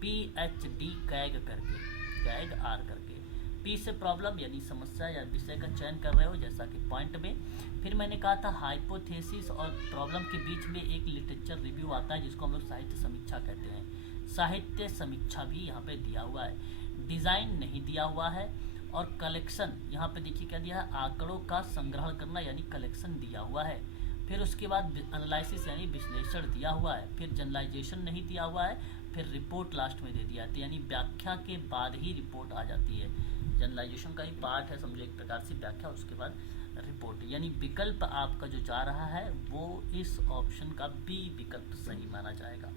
PhD कैग करके, कैग आर करके। पी से प्रॉब्लम यानी समस्या या विषय का चयन कर रहे हो, जैसा कि पॉइंट में। फिर मैंने कहा था हाइपोथेसिस और प्रॉब्लम के बीच में एक लिटरेचर रिव्यू आता है जिसको हम लोग साहित्य समीक्षा कहते हैं। साहित्य समीक्षा भी यहाँ पे दिया हुआ है। डिज़ाइन नहीं दिया हुआ है। और कलेक्शन, यहाँ पे देखिए क्या दिया है? आंकड़ों का संग्रहण करना यानी कलेक्शन दिया हुआ है। फिर उसके बाद एनालिसिस यानी विश्लेषण दिया हुआ है। फिर जनरलाइजेशन नहीं दिया हुआ है। फिर रिपोर्ट लास्ट में दे दिया है, यानी व्याख्या के बाद ही रिपोर्ट आ जाती है। जनरलाइजेशन का ही पार्ट है, समझो एक प्रकार से व्याख्या, उसके बाद रिपोर्ट। यानी विकल्प आपका जो जा रहा है वो इस ऑप्शन का बी विकल्प सही माना जाएगा।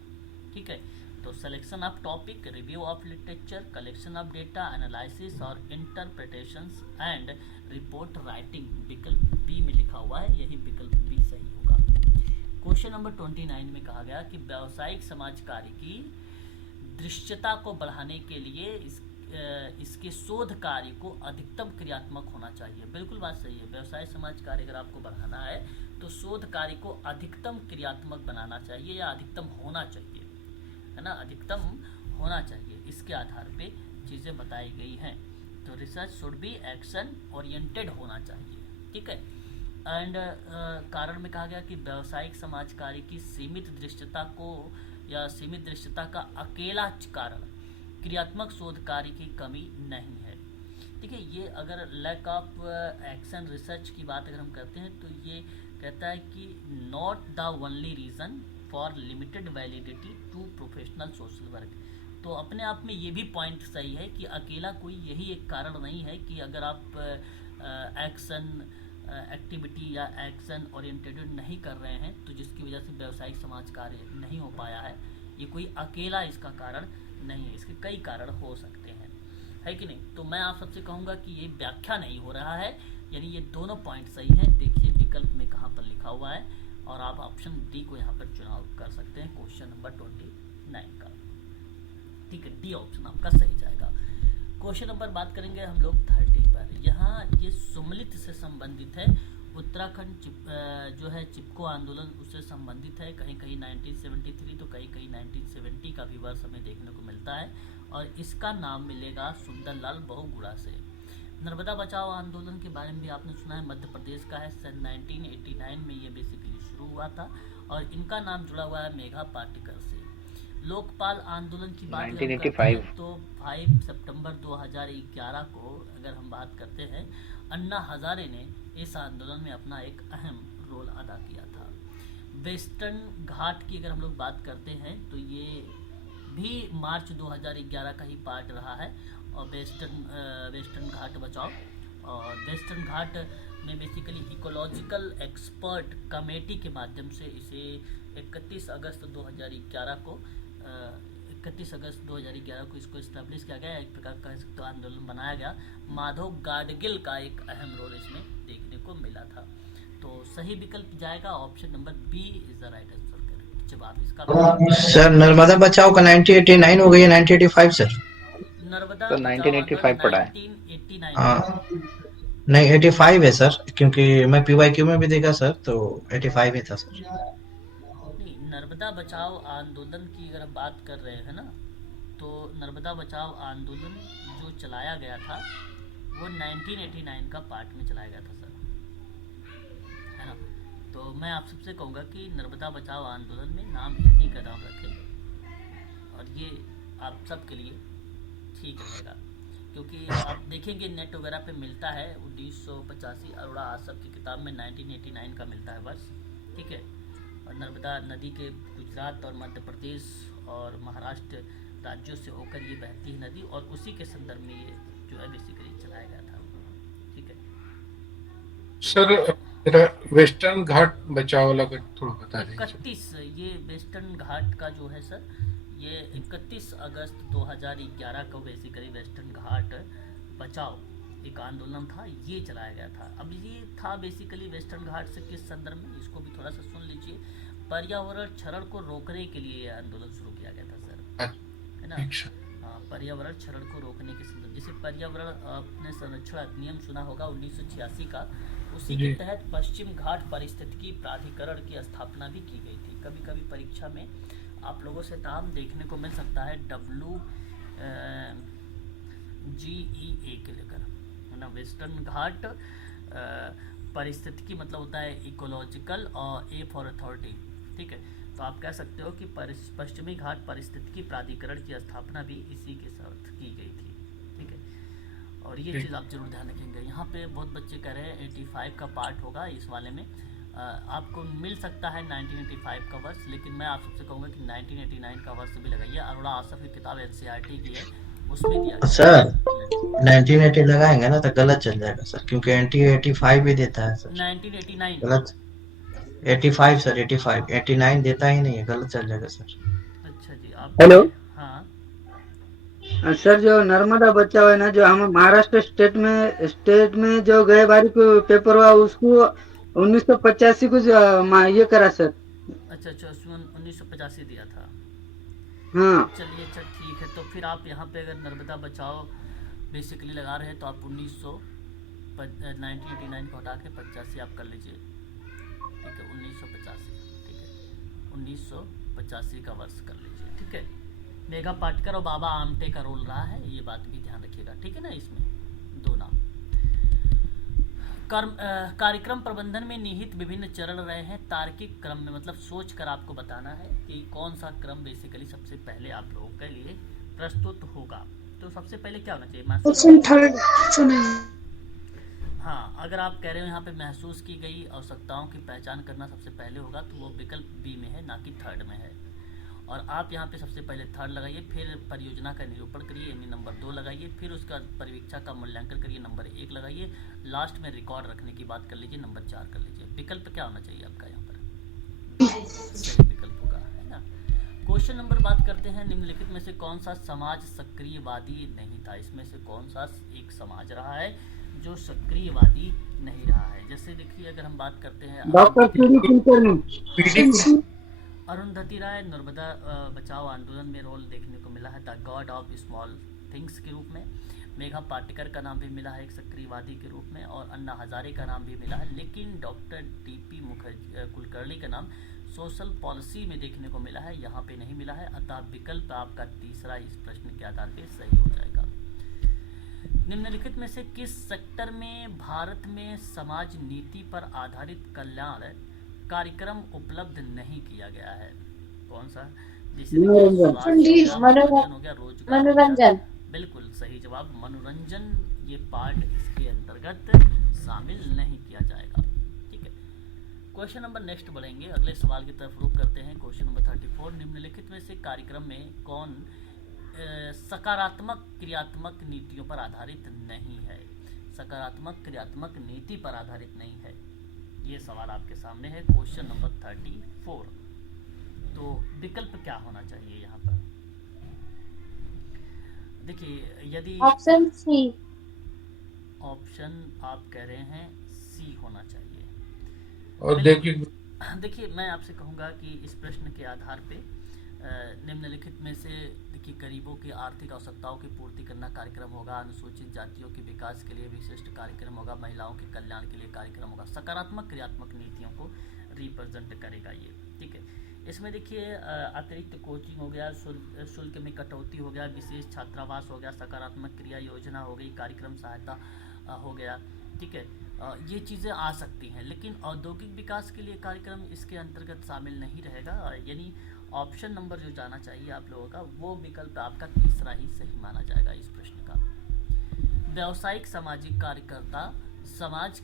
ठीक है। तो selection of topic, review of literature, collection of data, analysis और इंटरप्रिटेशंस एंड रिपोर्ट राइटिंग, विकल्प बी में लिखा हुआ है, यही विकल्प बी सही होगा। क्वेश्चन नंबर 29 में कहा गया कि व्यावसायिक समाज कार्य की दृश्यता को बढ़ाने के लिए इसके शोध कार्य को अधिकतम क्रियात्मक होना चाहिए। बिल्कुल बात सही है। व्यवसाय समाज कार्य अगर आपको बढ़ाना है तो शोध कार्य को अधिकतम क्रियात्मक बनाना चाहिए या अधिकतम होना चाहिए, है ना, अधिकतम होना चाहिए। इसके आधार पे चीज़ें बताई गई हैं। तो research should be action oriented होना चाहिए। ठीक है। एंड कारण में कहा गया कि व्यावसायिक समाज कार्य की सीमित दृश्यता को या सीमित दृश्यता का अकेला कारण क्रियात्मक शोध कार्य की कमी नहीं है। ठीक है। ये अगर लैक ऑफ एक्शन रिसर्च की बात अगर हम करते हैं तो ये कहता है कि not the only reason for limited validity to professional social work. तो अपने आप में ये भी पॉइंट सही है कि अकेला कोई यही एक कारण नहीं है कि अगर आप एक्शन एक्टिविटी या एक्शन ओरिएंटेड नहीं कर रहे हैं तो जिसकी वजह से व्यावसायिक समाज कार्य नहीं हो पाया है, ये कोई अकेला इसका कारण नहीं है, इसके कई कारण हो सकते हैं, है कि नहीं। तो मैं आप सबसे कहूँगा कि ये व्याख्या नहीं हो रहा है, यानी ये दोनों पॉइंट सही हैं। देखिए विकल्प में कहाँ पर लिखा हुआ है और आप ऑप्शन डी को यहाँ पर चुनाव कर सकते हैं क्वेश्चन नंबर 29 का। ठीक है, डी ऑप्शन आपका सही जाएगा। क्वेश्चन नंबर बात करेंगे हम लोग 30 पर। यहाँ ये सुमलित से संबंधित है, उत्तराखंड जो है चिपको आंदोलन उससे संबंधित है। कहीं कहीं 1973 तो कहीं कहीं 1970 का भी वर्ष हमें देखने को मिलता है और इसका नाम मिलेगा सुंदरलाल बहुगुणा से। नर्मदा बचाओ आंदोलन के बारे में भी आपने सुना है, मध्य प्रदेश का है। सन 1989 में ये बेसिकली शुरू हुआ था और इनका नाम जुड़ा हुआ है मेघा पाटेकर से। लोकपाल आंदोलन की बात 1985 तो 5 सितंबर 2011 को अगर हम बात करते हैं, अन्ना हजारे ने इस आंदोलन में अपना एक अहम रोल अदा किया था। वेस्टर्न घाट की अगर हम लोग बात करते हैं तो ये भी मार्च 2011 का ही पार्ट रहा है और वेस्टर्न घाट बचाओ। और वेस्टर्न घाट में बेसिकली इकोलॉजिकल एक्सपर्ट कमेटी के माध्यम से इसे 31 अगस्त 2011 को 31 अगस्त 2011 को इसको इस्टेब्लिश किया गया, एक प्रकार कह सकते हो आंदोलन बनाया गया। माधव गाडगिल का एक अहम रोल इसमें देखने को मिला था। तो सही विकल्प जाएगा option number B is the right answer. Correct जवाब इसका। सर नर्मदा बचाओ का 1989 हो गई है 1985 सर। नर्मदा तो 1985 पढ़ा है। 1989 हाँ नहीं 85 है सर, क्योंकि मैं PYQ में भी देखा सर तो 85 ही था सर। नहीं, नर्मदा बचाओ आंदोलन की अगर हम बात कर रहे हैं ना तो नर्मदा बचाओ आंदोलन जो चलाया गया था वो 1989 का पार्ट में चलाया गया था सर, है ना। तो मैं आप सबसे कहूँगा कि नर्मदा बचाओ आंदोलन में नाम इन्हीं का नाम रखें और ये आप सब के लिए ठीक रहेगा, क्योंकि आप देखेंगे नेट वगैरह पे मिलता है 1985 अरोड़ा आसफ की किताब में 1989 का मिलता है वर्ष, ठीक है। और नर्मदा नदी के गुजरात और मध्य प्रदेश और महाराष्ट्र राज्यों से होकर ये बहती है नदी, और उसी के संदर्भ में ये जो है बेसिकली चलाया गया था, ठीक है सर। मेरा वेस्टर्न घाट बचाव वाला का थोड़ा बता दीजिए। 31 ये वेस्टर्न घाट का जो है सर, ये 31 अगस्त 2011 को बेसिकली वेस्टर्न घाट बचाओ एक आंदोलन था, ये चलाया गया था। अब ये था बेसिकली वेस्टर्न घाट से किस संदर्भ में, इसको भी थोड़ा सा सुन लीजिए। पर्यावरण क्षरण को रोकने के लिए ये आंदोलन शुरू किया गया था सर, है ना। हाँ, पर्यावरण क्षरण को रोकने के संदर्भ, जैसे पर्यावरण अपने संरक्षण अधिनियम सुना होगा 1986 का, उसी के तहत पश्चिम घाट पारिस्थितिकी प्राधिकरण की स्थापना भी की गई थी। कभी कभी परीक्षा में आप लोगों से नाम देखने को मिल सकता है WGEA के लेकर, है ना। वेस्टर्न घाट पारिस्थितिकी मतलब होता है इकोलॉजिकल और ए फॉर अथॉरिटी, ठीक है। तो आप कह सकते हो कि पश्चिमी घाट पारिस्थितिकी प्राधिकरण की स्थापना भी इसी के साथ की गई थी, ठीक है। और ये चीज़ आप जरूर ध्यान रखेंगे। यहाँ पे बहुत बच्चे कह रहे हैं 85 का पार्ट होगा इस वाले में, आपको मिल सकता है 1985 का वर्ष, लेकिन मैं आप सबसे कहूँगा कि 1989 का वर्ष भी लगाइए। अरोड़ा आसफ की किताब NCERT की है, उसमें दिया सर 1980 लगाएंगे ना तो गलत चल जाएगा सर, क्योंकि एंटी 85 भी देता है सर। 1989 गलत 85 सर, 85 89 देता ही नहीं है, गलत चल जाएगा सर। अच्छा जी, आप हेलो। हाँ सर जो नर्मदा बचाओ है ना, जो हम महाराष्ट्र स्टेट में जो गए बारी को पेपर हुआ उसको 1985 को ये करा सर। अच्छा उसमें 1985 दिया था। हाँ चलिए अच्छा ठीक है, तो फिर आप यहाँ पे अगर नर्मदा बचाओ बेसिकली लगा रहे हैं तो आप 1989 को हटा के 85 आप कर लीजिए, ठीक है। 1985, ठीक है, 1985 का वर्ष कर लीजिए, ठीक है। मेघा पाटकर और बाबा आमटे का रोल रहा है, ये बात भी ध्यान रखिएगा, ठीक है ना। इसमें दो नाम। कार्यक्रम प्रबंधन में निहित विभिन्न चरण रहे हैं तार्किक क्रम में, मतलब सोच कर आपको बताना है कि कौन सा क्रम बेसिकली सबसे पहले आप लोगों के लिए प्रस्तुत होगा। तो सबसे पहले क्या होना चाहिए, हाँ, अगर आप कह रहे हो यहाँ पे महसूस की गई आवश्यकताओं की पहचान करना सबसे पहले होगा, तो वो विकल्प बी में है, ना कि थर्ड में है। और आप यहाँ पे सबसे पहले थर्ड लगाइए, फिर परियोजना का निरूपण करिए यानी नंबर 2 लगाइए, फिर उसका परिवीक्षा का मूल्यांकन करिए नंबर 1 लगाइए, लास्ट में रिकॉर्ड रखने की बात कर लीजिए नंबर 4 कर लीजिए। विकल्प क्या होना चाहिए आपका यहाँ पर, सही विकल्प होगा, है ना। क्वेश्चन नंबर बात करते हैं, निम्नलिखित में से कौन सा समाज सक्रियवादी नहीं था। इसमें से कौन सा एक समाज रहा है जो सक्रियवादी नहीं रहा है। जैसे देखिए अगर हम बात करते हैं अरुंधति राय नर्मदा बचाओ आंदोलन में रोल देखने को मिला है the God of small things के रूप में। मेघा पाटकर का नाम भी मिला है एक सक्रियवादी के रूप में, और अन्ना हजारे का नाम भी मिला है, लेकिन डॉक्टर DP कुलकर्णी का नाम सोशल पॉलिसी में देखने को मिला है, यहाँ पे नहीं मिला है। अतः विकल्प आपका तीसरा इस प्रश्न के आधार पर सही हो जाएगा। निम्नलिखित में से किस सेक्टर में भारत में समाज नीति पर आधारित कल्याण कार्यक्रम उपलब्ध नहीं किया गया है। कौन सा, जैसे मनोरंजन हो गया, रोजगार, मनोरंजन, बिल्कुल सही जवाब मनोरंजन, ये पार्ट इसके अंतर्गत शामिल नहीं किया जाएगा, ठीक है। क्वेश्चन नंबर नेक्स्ट बढ़ेंगे, अगले सवाल की तरफ रुख करते हैं। क्वेश्चन नंबर 34, निम्नलिखित में से कार्यक्रम में कौन सकारात्मक क्रियात्मक नीतियों पर आधारित नहीं है। सकारात्मक क्रियात्मक नीति पर आधारित नहीं है, ये सवाल आपके सामने है। क्वेश्चन नंबर 34, तो विकल्प क्या होना चाहिए यहाँ पर। देखिए यदि ऑप्शन सी, ऑप्शन आप कह रहे हैं सी होना चाहिए। और देखिए मैं आपसे कहूँगा कि इस प्रश्न के आधार पे निम्नलिखित में से देखिए गरीबों की आर्थिक आवश्यकताओं की पूर्ति करना कार्यक्रम होगा, अनुसूचित जातियों के विकास के लिए विशिष्ट कार्यक्रम होगा, महिलाओं के कल्याण के लिए कार्यक्रम होगा। सकारात्मक क्रियात्मक नीतियों को रिप्रेजेंट करेगा ये, ठीक है। इसमें देखिए अतिरिक्त कोचिंग हो गया, शुल्क में कटौती हो गया, विशेष छात्रावास हो गया, सकारात्मक क्रिया योजना हो गई, कार्यक्रम सहायता हो गया, ठीक है। ये चीज़ें आ सकती हैं, लेकिन औद्योगिक विकास के लिए कार्यक्रम इसके अंतर्गत शामिल नहीं रहेगा। यानी ऑप्शन नंबर जो जाना चाहिए आप लोगों का, वो विकल्प आपका तीसरा ही सही माना जाएगा इस प्रश्न का। व्यावसायिक सामाजिक कार्यकर्ता समाज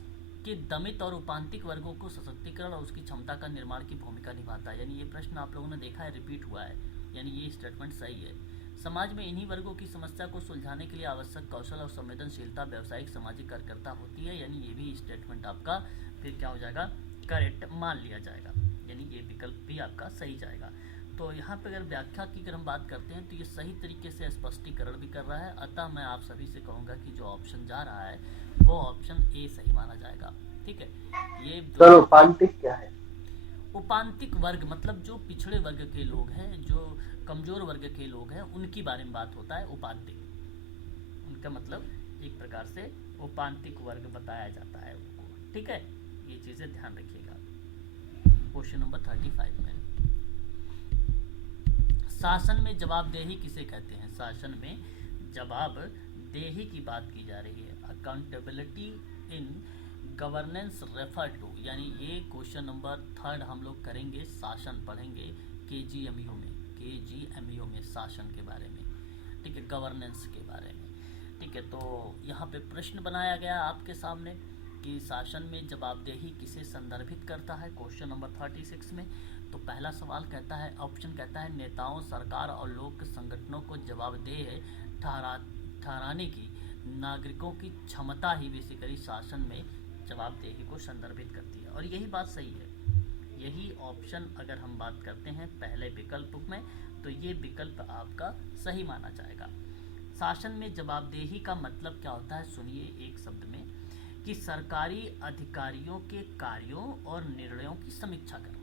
के दमित और उपांतिक वर्गों को सशक्तिकरण और उसकी क्षमता का निर्माण की भूमिका निभाता है। यानी ये प्रश्न आप लोगों ने देखा है, रिपीट हुआ है, यानी ये स्टेटमेंट सही है। समाज में इन्हीं वर्गों की समस्या को सुलझाने के लिए आवश्यक कौशल और संवेदनशीलता व्यावसायिक सामाजिक कार्यकर्ता होती है। यानी ये भी स्टेटमेंट आपका फिर क्या हो जाएगा, करेक्ट मान लिया जाएगा, यानी ये विकल्प भी आपका सही जाएगा। तो यहाँ पे अगर व्याख्या की अगर हम बात करते हैं तो ये सही तरीके से स्पष्टीकरण भी कर रहा है। अतः मैं आप सभी से कहूँगा कि जो ऑप्शन जा रहा है वो ऑप्शन ए सही माना जाएगा, ठीक है। ये सर उपांतिक क्या है? उपांतिक वर्ग मतलब जो पिछड़े वर्ग के लोग हैं, जो कमजोर वर्ग के लोग हैं, उनकी बारे में बात होता है उपांतिक। उनका मतलब एक प्रकार से उपांतिक वर्ग बताया जाता है उनको, ठीक है। ये चीजें ध्यान रखिएगा। क्वेश्चन नंबर 35 में शासन में जवाबदेही किसे कहते हैं? शासन में जवाबदेही की बात की जा रही है। Accountability in governance refer to, यानी ये क्वेश्चन नंबर 3 हम लोग करेंगे, शासन पढ़ेंगे KGMU में शासन के बारे में, ठीक है, गवर्नेंस के बारे में, ठीक है। तो यहाँ पे प्रश्न बनाया गया आपके सामने कि शासन में जवाबदेही किसे संदर्भित करता है, क्वेश्चन नंबर 36 में। तो पहला सवाल कहता है, ऑप्शन कहता है नेताओं, सरकार और लोक संगठनों को जवाबदेह ठहराने की नागरिकों की क्षमता ही बेसिकली शासन में जवाबदेही को संदर्भित करती है। और यही बात सही है, यही ऑप्शन अगर हम बात करते हैं पहले विकल्प में तो ये विकल्प आपका सही माना जाएगा। शासन में जवाबदेही का मतलब क्या होता है, सुनिए एक शब्द में, कि सरकारी अधिकारियों के कार्यों और निर्णयों की समीक्षा करना।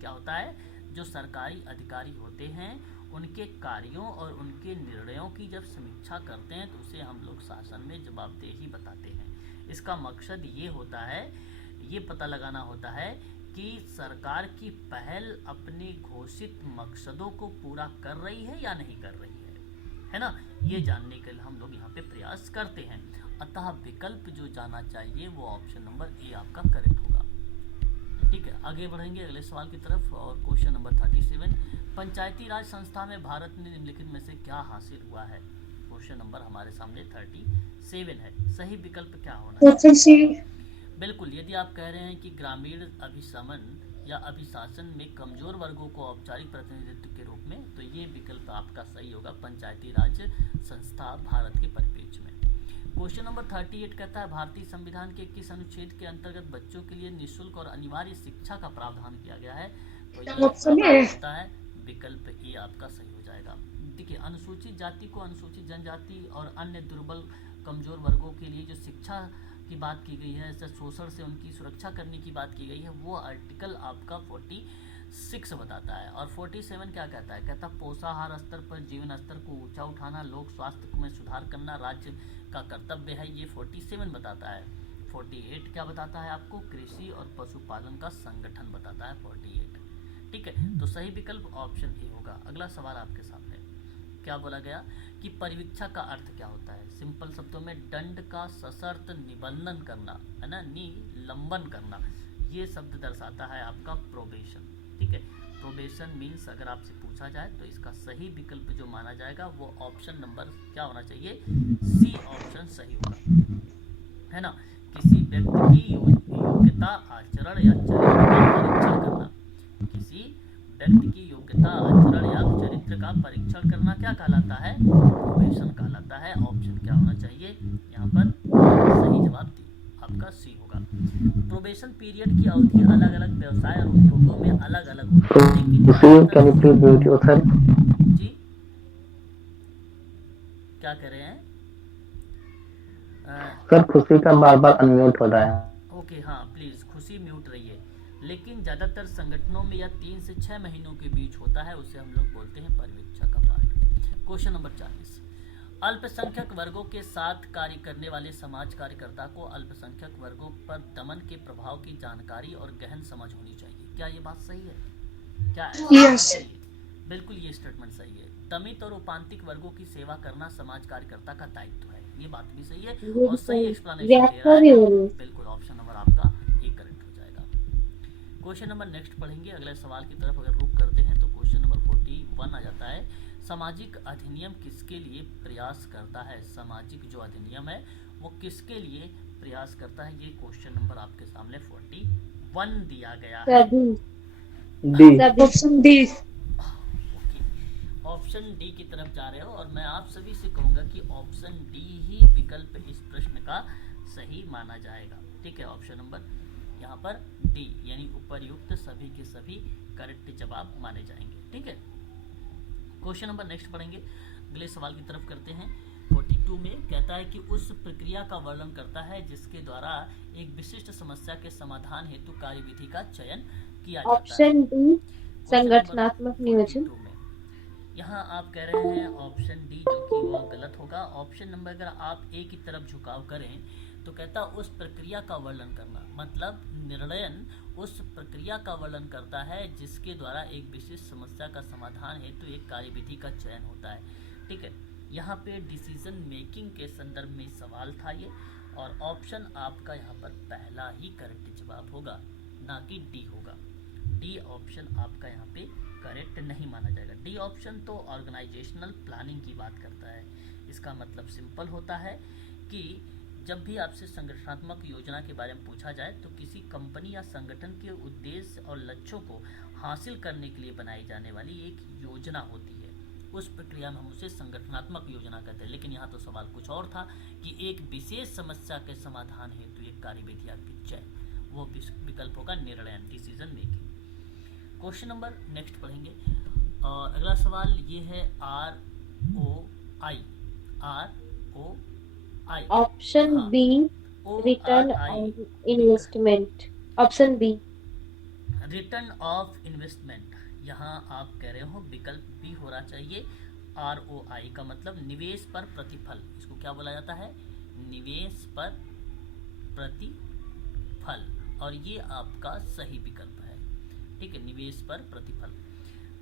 क्या होता है, जो सरकारी अधिकारी होते हैं उनके कार्यों और उनके निर्णयों की जब समीक्षा करते हैं तो उसे हम लोग शासन में जवाबदेही बताते हैं। इसका मकसद ये होता है, ये पता लगाना होता है कि सरकार की पहल अपने घोषित मकसदों को पूरा कर रही है या नहीं कर रही है ना, ये जानने के लिए हम लोग यहाँ पे प्रयास करते हैं। अतः विकल्प जो जाना चाहिए वो ऑप्शन नंबर ए आपका करेक्ट होगा, ठीक है। आगे बढ़ेंगे अगले सवाल की तरफ और क्वेश्चन नंबर 37, पंचायती राज संस्था में भारत ने निम्नलिखित में से क्या हासिल हुआ है? क्वेश्चन नंबर हमारे सामने 37 है। सही विकल्प क्या होना है? बिल्कुल, यदि आप कह रहे हैं कि ग्रामीण अभिशमन या अभिशासन में कमजोर वर्गों को औपचारिक प्रतिनिधित्व के रूप में, तो ये विकल्प आपका सही होगा, पंचायती राज संस्था भारत के परिप्रेक्ष्य में। क्वेश्चन नंबर 38 कहता है भारतीय संविधान के किस अनुच्छेद के अंतर्गत बच्चों के लिए निःशुल्क और अनिवार्य शिक्षा का प्रावधान किया गया है? तो ये होता है विकल्प ए आपका सही हो जाएगा। देखिए, अनुसूचित जाति को अनुसूचित जनजाति और अन्य दुर्बल कमजोर वर्गों के लिए जो शिक्षा की बात की गई है, जैसे शोषण से उनकी सुरक्षा करने की बात की गई है, वो आर्टिकल आपका 46 बताता है। और 47 क्या कहता है? कहता पोषाहार स्तर पर जीवन स्तर को ऊंचा उठाना, लोक स्वास्थ्य में सुधार करना राज्य का कर्तव्य है, ये 47 बताता है। 48 क्या बताता है आपको? कृषि और पशुपालन का संगठन बताता है 48, ठीक है। तो सही विकल्प ऑप्शन ए होगा। अगला सवाल आपके सामने क्या बोला गया कि परिवीक्षा का अर्थ क्या होता है? सिंपल शब्दों में दंड का सशर्त निबंधन करना, है ना, निलंबन करना, ये शब्द दर्शाता है आपका प्रोबेशन, ठीक है। प्रोबेशन मीन्स अगर आपसे पूछा जाए तो इसका सही विकल्प जो माना जाएगा वो ऑप्शन नंबर क्या होना चाहिए? सी ऑप्शन सही होगा, है ना। किसी व्यक्ति की योग्यता, आचरण या चरित्र का परीक्षण करना, किसी व्यक्ति की योग्यता, आचरण या चरित्र का परीक्षण करना क्या कहलाता है? प्रोबेशन कहलाता है। ऑप्शन क्या होना चाहिए यहाँ पर? सही जवाब दी आपका सी होगा। प्रोबेशन पीरियड की अवधि अलग अलग व्यवसाय और उद्योगों में अलग अलग होती है, लेकिन जी क्या कह रहे हैं सर? खुशी का बार बार अनम्यूट हो रहा है। ओके, हाँ प्लीज खुशी म्यूट रहिए। लेकिन ज्यादातर संगठनों में यह 3 से 6 महीनों के बीच होता है, उसे हम लोग बोलते हैं परिवीक्षा का पाठ। क्वेश्चन नंबर 40, अल्पसंख्यक वर्गों के साथ कार्य करने वाले समाज कार्यकर्ता को अल्पसंख्यक वर्गों पर दमन के प्रभाव की जानकारी और गहन समझ होनी चाहिए। क्या ये बात सही है? क्या Yes. बिल्कुल ये स्टेटमेंट सही है। दमित और उपांतिक वर्गों की सेवा करना समाज कार्यकर्ता का दायित्व है, ये बात भी सही है और सही एक्सप्लेनेशन दे रहा है। बिल्कुल ऑप्शन नंबर आपका ए करेक्ट हो जाएगा। क्वेश्चन नंबर नेक्स्ट पढ़ेंगे, अगले सवाल की तरफ अगर रुक करते हैं तो क्वेश्चन नंबर 41 आ जाता है। सामाजिक अधिनियम किसके लिए प्रयास करता है? सामाजिक जो अधिनियम है वो किसके लिए प्रयास करता है? ये क्वेश्चन नंबर आपके सामने 41 दिया गया है। D. Option D. Okay, option D की तरफ जा रहे हो और मैं आप सभी से कहूंगा कि ऑप्शन डी ही विकल्प इस प्रश्न का सही माना जाएगा। ठीक है, ऑप्शन नंबर यहाँ पर डी यानी उपर्युक्त सभी के सभी करेक्ट जवाब माने जाएंगे। ठीक है, क्वेश्चन नंबर नेक्स्ट पढ़ेंगे, अगले सवाल की तरफ करते हैं। 42 में कहता है कि उस प्रक्रिया का वर्णन करता है जिसके द्वारा एक विशिष्ट समस्या के समाधान हेतु कार्यविधि का चयन किया जाता है। ऑप्शन डी संगठनात्मक नियोजन। यहाँ आप कह रहे हैं ऑप्शन डी, जो कि वो गलत होगा। ऑप्शन नंबर अगर आप ए की तरफ झुकाव करें तो कहता उस प्रक्रिया का वर्णन करना, मतलब निर्णयन उस प्रक्रिया का वर्णन करता है जिसके द्वारा एक विशिष्ट समस्या का समाधान हेतु एक कार्यविधि का चयन होता है। ठीक है, यहाँ पे डिसीजन मेकिंग के संदर्भ में सवाल था ये, और ऑप्शन आपका यहाँ पर पहला ही करेक्ट जवाब होगा, ना कि डी होगा। डी ऑप्शन आपका यहाँ पे करेक्ट नहीं माना जाएगा। डी ऑप्शन तो ऑर्गेनाइजेशनल प्लानिंग की बात करता है। इसका मतलब सिंपल होता है कि जब भी आपसे संगठनात्मक योजना के बारे में पूछा जाए तो किसी कंपनी या संगठन के उद्देश्य और लक्ष्यों को हासिल करने के लिए बनाई जाने वाली एक योजना होती है, उस प्रक्रिया में हम उसे संगठनात्मक योजना कहते हैं। लेकिन यहाँ तो सवाल कुछ और था कि एक विशेष समस्या के समाधान हेतु एक कार्यविधि आपकी चयन, वो विकल्प होगा निर्णय, decision making. Question number next पढ़ेंगे और अगला सवाल ये है ROI। Option B return of investment. Option B return of investment. यहाँ आप कह रहे हो विकल्प बी होना चाहिए। ROI का मतलब निवेश पर प्रतिफल, इसको क्या बोला जाता है? निवेश पर प्रतिफल, और ये आपका सही विकल्प है। ठीक है, निवेश पर प्रतिफल।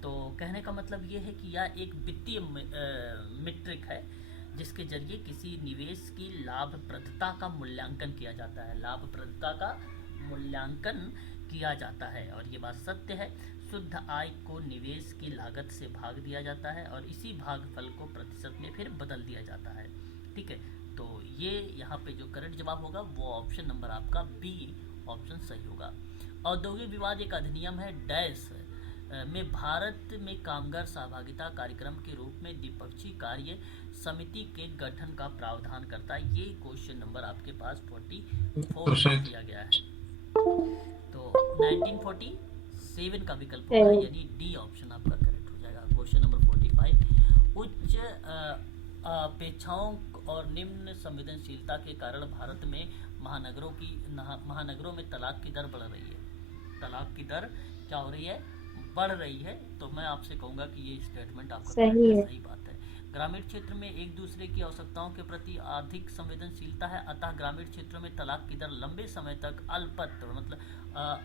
तो कहने का मतलब ये है कि यह एक वित्तीय मीट्रिक है जिसके जरिए किसी निवेश की लाभप्रदता का मूल्यांकन किया जाता है। लाभप्रदता का मूल्यांकन किया जाता है और ये बात सत्य है। शुद्ध आय को निवेश की लागत से भाग दिया जाता है और इसी भागफल को प्रतिशत में फिर बदल दिया जाता है। ठीक है, तो ये यहाँ पे जो करेक्ट जवाब होगा वो ऑप्शन नंबर आपका बी ऑप्शन सही होगा। औद्योगिक विवाद एक अधिनियम है डैश में भारत में कामगार सहभागिता कार्यक्रम के रूप में द्विपक्षीय कार्य समिति के गठन का प्रावधान करता है। ये क्वेश्चन नंबर आपके पास 44 दिया गया है, तो 1947 का विकल्प होगा, यानी डी ऑप्शन आपका करेक्ट हो जाएगा। क्वेश्चन नंबर 45, उच्च अपेक्षाओं और निम्न संवेदनशीलता के कारण भारत में महानगरों में तलाक की दर बढ़ रही है। तलाक की दर क्या हो रही है? बढ़ रही है। तो मैं आपसे कहूंगा कि ये स्टेटमेंट आपका सही बात है। ग्रामीण क्षेत्र में एक दूसरे की आवश्यकताओं के प्रति अधिक संवेदनशीलता है, अतः ग्रामीण क्षेत्रों में तलाक की दर लंबे समय तक अल्पत्र मतलब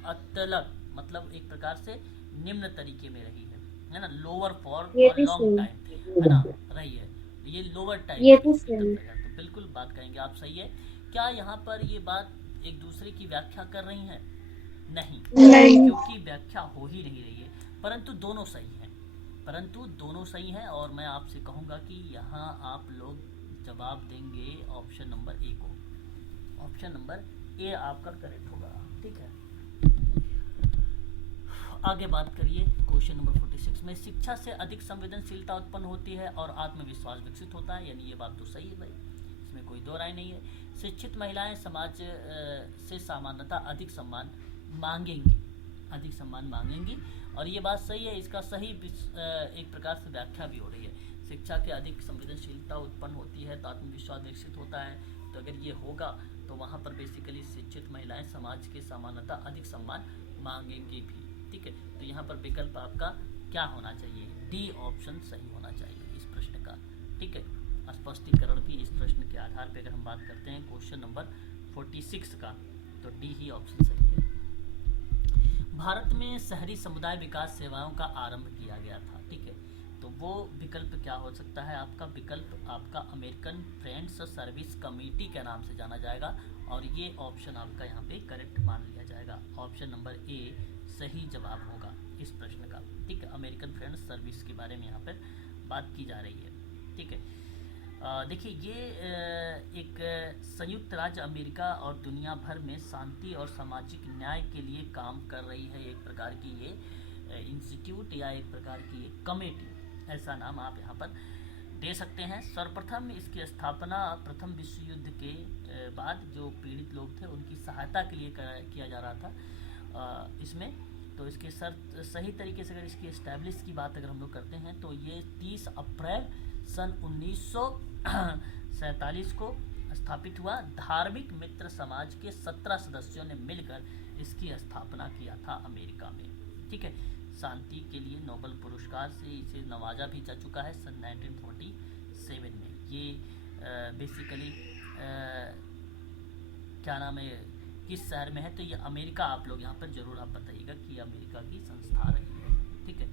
अतलक मतलब एक प्रकार से निम्न तरीके में रही है ना, लोअर फॉर लॉन्ग टाइम है ना रही है, ये लोअर टाइम। तो बिल्कुल बात कहेंगे आप सही है। क्या यहाँ पर ये बात एक दूसरे की व्याख्या कर रही है? नहीं, क्योंकि व्याख्या हो ही नहीं रही है, परंतु दोनों सही हैं और मैं आपसे कहूँगा कि यहाँ आप लोग जवाब देंगे ऑप्शन नंबर ए को। ऑप्शन नंबर ए आपका करेक्ट होगा। ठीक है, आगे बात करिए। क्वेश्चन नंबर 46 में शिक्षा से अधिक संवेदनशीलता उत्पन्न होती है और आत्मविश्वास विकसित होता है, यानी ये बात तो सही है भाई, इसमें कोई दो राय नहीं है। शिक्षित महिलाएं समाज से सामान्यतः अधिक सम्मान मांगेंगी और ये बात सही है। इसका सही एक प्रकार से व्याख्या भी हो रही है। शिक्षा के अधिक संवेदनशीलता उत्पन्न होती है तो आत्मविश्वास विकसित होता है, तो अगर ये होगा तो वहाँ पर बेसिकली शिक्षित महिलाएं समाज के सामान्यतः अधिक सम्मान मांगेंगी भी। ठीक है, तो यहाँ पर विकल्प आपका क्या होना चाहिए? डी ऑप्शन सही होना चाहिए इस प्रश्न का। ठीक है, स्पष्टीकरण भी इस प्रश्न के आधार पर अगर हम बात करते हैं क्वेश्चन नंबर 46 का, तो डी ही ऑप्शन सही है। भारत में शहरी समुदाय विकास सेवाओं का आरंभ किया गया था। ठीक है, तो वो विकल्प क्या हो सकता है? आपका विकल्प आपका अमेरिकन फ्रेंड्स सर्विस कमेटी के नाम से जाना जाएगा और ये ऑप्शन आपका यहाँ पे करेक्ट मान लिया जाएगा। ऑप्शन नंबर ए सही जवाब होगा इस प्रश्न का। ठीक है, अमेरिकन फ्रेंड्स सर्विस के बारे में यहाँ पर बात की जा रही है। ठीक है, देखिए ये एक संयुक्त राज्य अमेरिका और दुनिया भर में शांति और सामाजिक न्याय के लिए काम कर रही है। एक प्रकार की ये इंस्टीट्यूट या एक प्रकार की ये कमेटी, ऐसा नाम आप यहाँ पर दे सकते हैं। सर्वप्रथम इसकी स्थापना प्रथम विश्व युद्ध के बाद जो पीड़ित लोग थे उनकी सहायता के लिए किया जा रहा था इसमें। तो इसके सही तरीके से अगर इसकी एस्टैब्लिश की बात अगर हम लोग करते हैं तो ये 30 अप्रैल सन 1947 को स्थापित हुआ। धार्मिक मित्र समाज के 17 सदस्यों ने मिलकर इसकी स्थापना किया था अमेरिका में। ठीक है, शांति के लिए नोबेल पुरस्कार से इसे नवाजा भी जा चुका है सन 1947 में। ये बेसिकली क्या नाम है, किस शहर में है? तो ये अमेरिका, आप लोग यहाँ पर जरूर आप बताइएगा कि अमेरिका की संस्था रही है। ठीक है,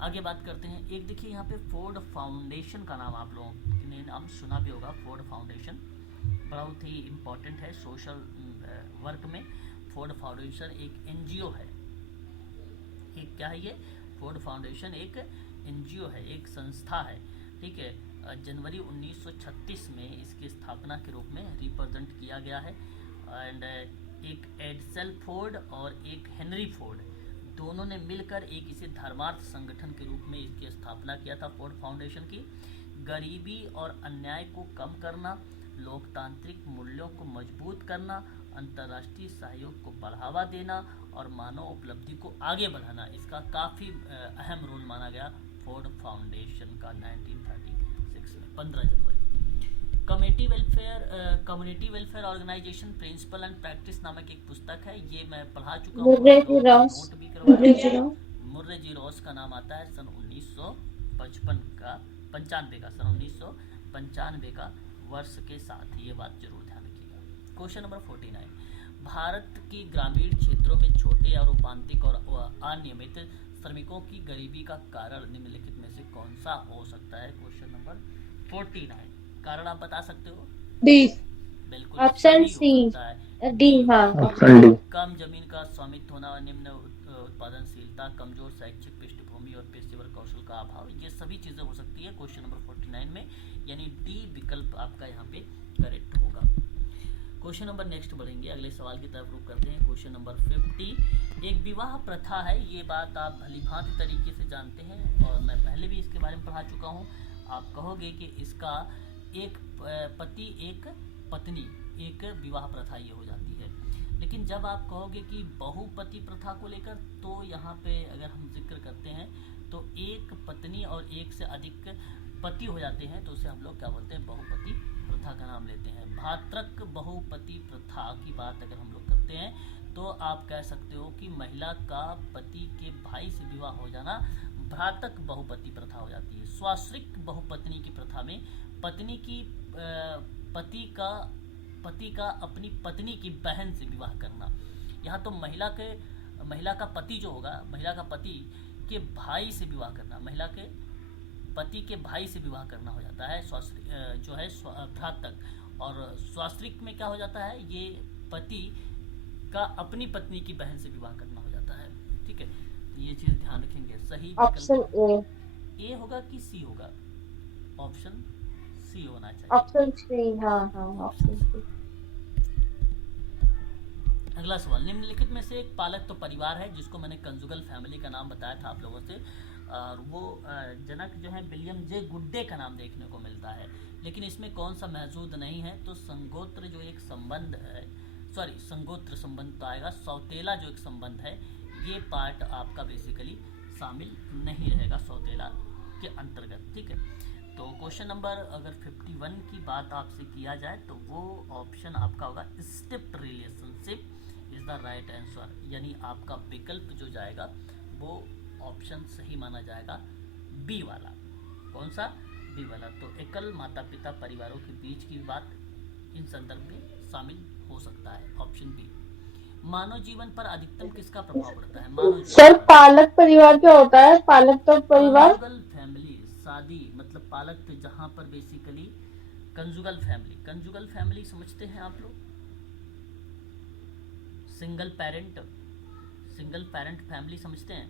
आगे बात करते हैं। एक देखिए यहाँ पे फोर्ड फाउंडेशन का नाम आप लोगों ने नाम सुना भी होगा। फोर्ड फाउंडेशन बहुत ही इम्पोर्टेंट है सोशल वर्क में। फोर्ड फाउंडेशन एक एनजीओ है। एक क्या है ये? फोर्ड फाउंडेशन एक एनजीओ है, एक संस्था है। ठीक है, जनवरी 1936 में इसकी स्थापना के रूप में रिप्रेजेंट किया गया है। एंड एक एडसेल फोर्ड और एक हेनरी फोर्ड दोनों ने मिलकर एक इसे धर्मार्थ संगठन के रूप में इसकी स्थापना किया था। फोर्ड फाउंडेशन की गरीबी और अन्याय को कम करना, लोकतांत्रिक मूल्यों को मजबूत करना, अंतर्राष्ट्रीय सहयोग को बढ़ावा देना और मानव उपलब्धि को आगे बढ़ाना, इसका काफ़ी अहम रोल माना गया फोर्ड फाउंडेशन का 1936 में 15 जनवरी। Community welfare organization principle and practice नामक एक पुस्तक है। ये मैं पढ़ा चुका हूँ, नोट भी करवाया। मुर्रे जी रॉस का नाम आता है सन 1995 का वर्ष के साथ। ये बात जरूर ध्यान रखिएगा। क्वेश्चन नंबर 49, भारत की ग्रामीण क्षेत्रों में छोटे और उपांतिक और अनियमित श्रमिकों की गरीबी का कारण निम्नलिखित में से कौन सा हो सकता है? क्वेश्चन नंबर 49, कारण आप बता सकते हो? डी। बिल्कुल ऑप्शन सी, डी। हाँ, ऑप्शन डी। कम जमीन का स्वामित्व होना, निम्न उत्पादनशीलता, कमजोर शैक्षिक पृष्ठभूमि और पेशेवर कौशल का अभाव, ये सभी चीजें हो सकती है क्वेश्चन नंबर 49 में, यानी डी विकल्प आपका यहाँ पे करेक्ट होगा। क्वेश्चन नंबर नेक्स्ट बढ़ेंगे, अगले सवाल की तरफ रुख करते हैं। क्वेश्चन नंबर 50, एक विवाह प्रथा है। ये बात आप भलीभांति तरीके से जानते हैं और मैं पहले भी इसके बारे में पढ़ा चुका हूँ। आप कहोगे कि इसका एक पति एक पत्नी एक विवाह प्रथा ये हो जाती है। लेकिन जब आप कहोगे कि बहुपति प्रथा को लेकर, तो यहाँ पे अगर हम जिक्र करते हैं तो एक पत्नी और एक से अधिक पति हो जाते हैं, तो उसे हम लोग क्या बोलते हैं? बहुपति प्रथा का नाम लेते हैं। भातृक बहुपति प्रथा की बात अगर हम लोग करते हैं तो आप कह सकते हो कि महिला का पति के भाई से विवाह हो जाना भ्रातक बहुपति प्रथा हो जाती है। स्वाश्रिक बहुपत्नी की प्रथा में पत्नी की पति का अपनी पत्नी की बहन से विवाह करना। यहाँ तो महिला का पति जो होगा, महिला का पति के भाई से विवाह करना, महिला के पति के भाई से विवाह करना हो जाता है जो है भ्रातक। और स्वाश्रिक में क्या हो जाता है? ये पति का अपनी पत्नी की बहन से विवाह करना हो जाता है। ठीक है, तो ये चीज ध्यान रखेंगे। सही ऑप्शन ए होगा कि सी होगा? ऑप्शन सी होना चाहिए। Option C. हाँ, ऑप्शन सी। अगला सवाल, निम्नलिखित में से एक पालक तो परिवार है जिसको मैंने कंजुगल फैमिली का नाम बताया था आप लोगों से, और वो जनक जो है विलियम जे गुड्डे का नाम देखने को मिलता है, लेकिन इसमें कौन सा मौजूद नहीं है? तो संगोत्र जो एक संबंध है, संगोत्र संबंध तो आएगा, सौतेला जो एक संबंध है, ये पार्ट आपका बेसिकली शामिल नहीं रहेगा सौतेला के अंतर्गत। ठीक है, तो क्वेश्चन नंबर अगर 51 की बात आपसे किया जाए तो वो ऑप्शन आपका होगा stepped relationship is the right answer, यानी आपका विकल्प जो जाएगा वो ऑप्शन सही माना जाएगा, बी वाला। कौन सा? बी वाला। तो एकल माता पिता परिवारों के बीच की बात इन संदर्भ में शामिल हो सकता है, ऑप्शन बी। मानव जीवन पर अधिकतम किसका प्रभाव पड़ता है? मानव जीवन सर पर। पालक परिवार क्या होता है? पालक तो परिवार। कंजुगल फैमिली, शादी मतलब पालक, जहां पर basically conjugal family, conjugal family समझते हैं आप लोग? सिंगल पेरेंट फैमिली समझते हैं?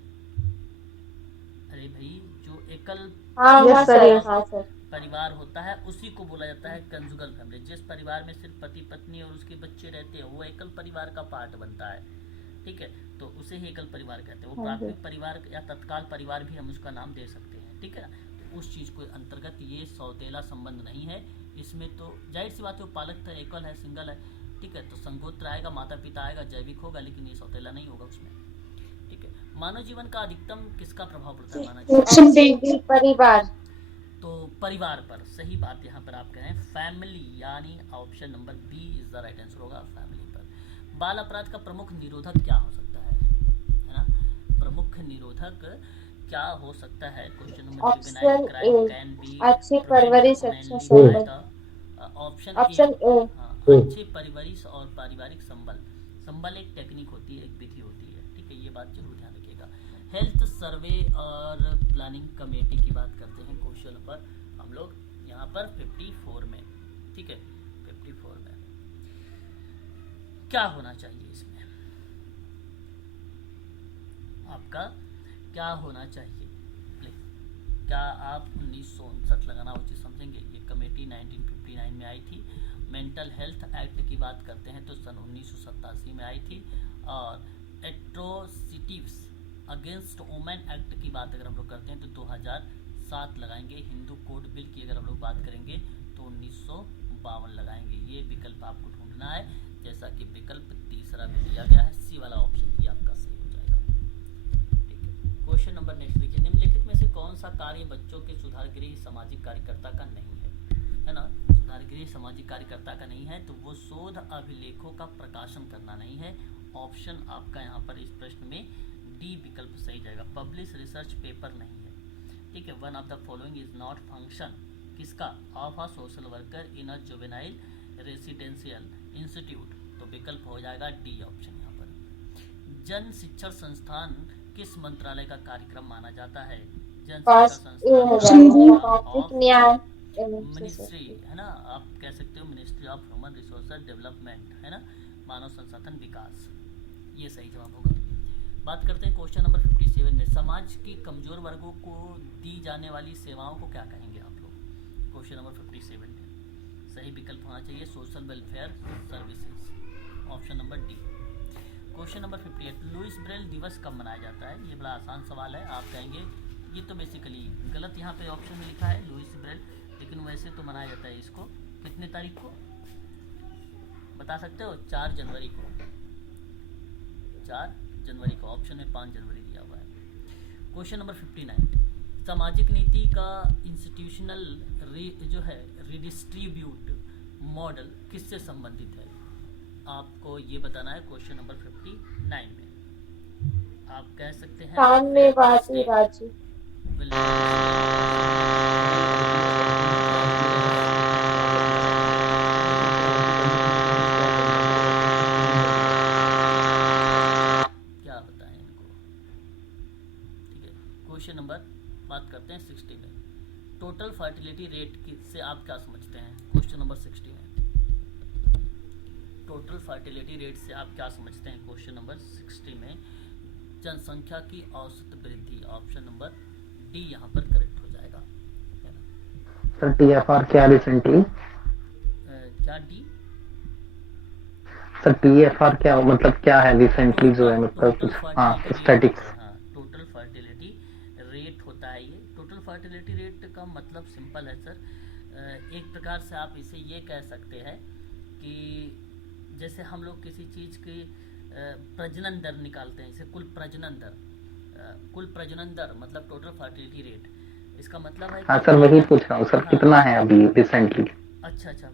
अरे भाई, जो एकल हाँ हाँ सर, हाँ सर। परिवार होता है उसी को बोला जाता है कंजुगल फैमिली। जिस परिवार में सिर्फ पति पत्नी और उसके बच्चे रहते हैं वो एकल परिवार का पार्ट बनता है, ठीक है, तो उसे ही एकल परिवार कहते हैं। वो प्राथमिक परिवार या तत्काल परिवार भी हम उसका नाम दे सकते हैं, ठीक है। तो उस चीज़ को अंतर्गत ये सौतेला संबंध नहीं है इसमें। तो जाहिर सी बात है वो पालक था, एकल है, सिंगल है, ठीक है, तो संगोत्र आएगा, माता पिता आएगा, जैविक होगा, लेकिन ये सौतेला नहीं होगा उसमें, ठीक है। मानव जीवन का अधिकतम किसका प्रभाव पड़ता है? मानव जीवन परिवार। तो परिवार पर, सही बात यहाँ पर आप कह रहे हैं, फैमिली, यानी option number B is the right answer होगा, फैमिली पर। बाल अपराध का प्रमुख निरोधक क्या हो सकता है ना? प्रमुख निरोधक क्या हो सकता है? क्वेश्चन नंबर ऑप्शन ए, अच्छी परवरिश, अच्छा ऑप्शन ए। अच्छी परवरिश और पारिवारिक संबल एक टेक्निक होती है, एक विधि होती है, ठीक है, ये बात जरूर ध्यान रखिएगा। हेल्थ सर्वे और प्लानिंग कमेटी की बात करते हैं क्वेश्चन पर हम लोग यहाँ पर 54 में, ठीक है, 54 में क्या होना चाहिए? इसमें आपका क्या होना चाहिए? क्या आप 1959 लगाना उचित समझेंगे? ये कमेटी 1959 में आई थी। मेंटल हेल्थ एक्ट की बात करते हैं तो सन 1987 में आई थी। और एट्रोसिटीज अगेंस्ट वुमेन एक्ट की बात अगर हम लोग करते हैं तो 2007 लगाएंगे। हिंदू कोड बिल की अगर हम लोग बात करेंगे तो 1952 लगाएंगे। ये विकल्प आपको ढूंढना है, जैसा कि विकल्प तीसरा में दिया गया है, सी वाला ऑप्शन ही आपका सही हो जाएगा, ठीक है। क्वेश्चन नंबर नेक्स्ट देखिए, निम्नलिखित में से कौन सा कार्य बच्चों के सुधारगृह सामाजिक कार्यकर्ता का नहीं है ना? सुधारगृह सामाजिक कार्यकर्ता का नहीं है तो वो शोध अभिलेखों का प्रकाशन करना नहीं है। ऑप्शन आपका यहाँ पर इस प्रश्न में डी विकल्प सही जाएगा। पब्लिश रिसर्च पेपर नहीं है, ठीक है। One of the following is not function किसका? Of a social worker in a juvenile residential institute, तो विकल्प हो जाएगा डी ऑप्शन यहाँ पर। जन शिक्षण संस्थान किस मंत्रालय का कार्यक्रम माना जाता है? जन शिक्षण संस्थान मिनिस्ट्री है ना, आप कह सकते हो ministry of human resources development, है ना, मानव संसाधन विकास, ये सही जवाब होगा। बात करते हैं क्वेश्चन नंबर 57 में, समाज की कमजोर वर्गों को दी जाने वाली सेवाओं को क्या कहेंगे आप लोग? क्वेश्चन नंबर 57 में सही विकल्प होना चाहिए social welfare services, option number D. Question number 58, Louis Braille दिवस कब मनाया जाता है? ये बड़ा आसान सवाल है। आप कहेंगे ये तो बेसिकली गलत यहाँ पे ऑप्शन में लिखा है लुइस ब्रेल, लेकिन वैसे तो मनाया जाता है इसको कितने तारीख को बता सकते हो? 4 जनवरी को, 4 जनवरी को, ऑप्शन में 5 जनवरी दिया हुआ है। क्वेश्चन नंबर 59, सामाजिक नीति का इंस्टीट्यूशनल जो है रिडिस्ट्रीब्यूट मॉडल किससे संबंधित है? आपको ये बताना है क्वेश्चन नंबर 59 में। आप कह सकते हैं साम्यवादी राज्य, क्या बताएं इनको, ठीक है। क्वेश्चन नंबर बात करते हैं 60 में, टोटल फर्टिलिटी रेट से आप क्या समझते हैं? क्वेश्चन नंबर 60 में टोटल फर्टिलिटी रेट से आप क्या समझते हैं? क्वेश्चन नंबर 60 में जनसंख्या की औसत वृद्धि, ऑप्शन नंबर डी यहाँ पर करेक्ट हो जाएगा। सर TFR क्या रिसेंटली? क्या डी? सर TFR क्या मतलब क्या है रिसेंटली जो है, मतलब कुछ स्टैटिक्स? टोटल फर्टिलिटी रेट होता है ये। टोटल फर्टिलिटी रेट का मतलब सिंपल है सर, एक प्रकार से आप इसे ये कह सकते हैं कि जैसे हम लोग किसी चीज़ की प्रजनन दर निकालते हैं, इसे कुल प्रजनन दर मतलब टोटल फर्टिलिटी रेट, इसका मतलब है। हाँ सर वही पूछ रहा हूँ सर, कितना है अभी रिसेंटली? अच्छा,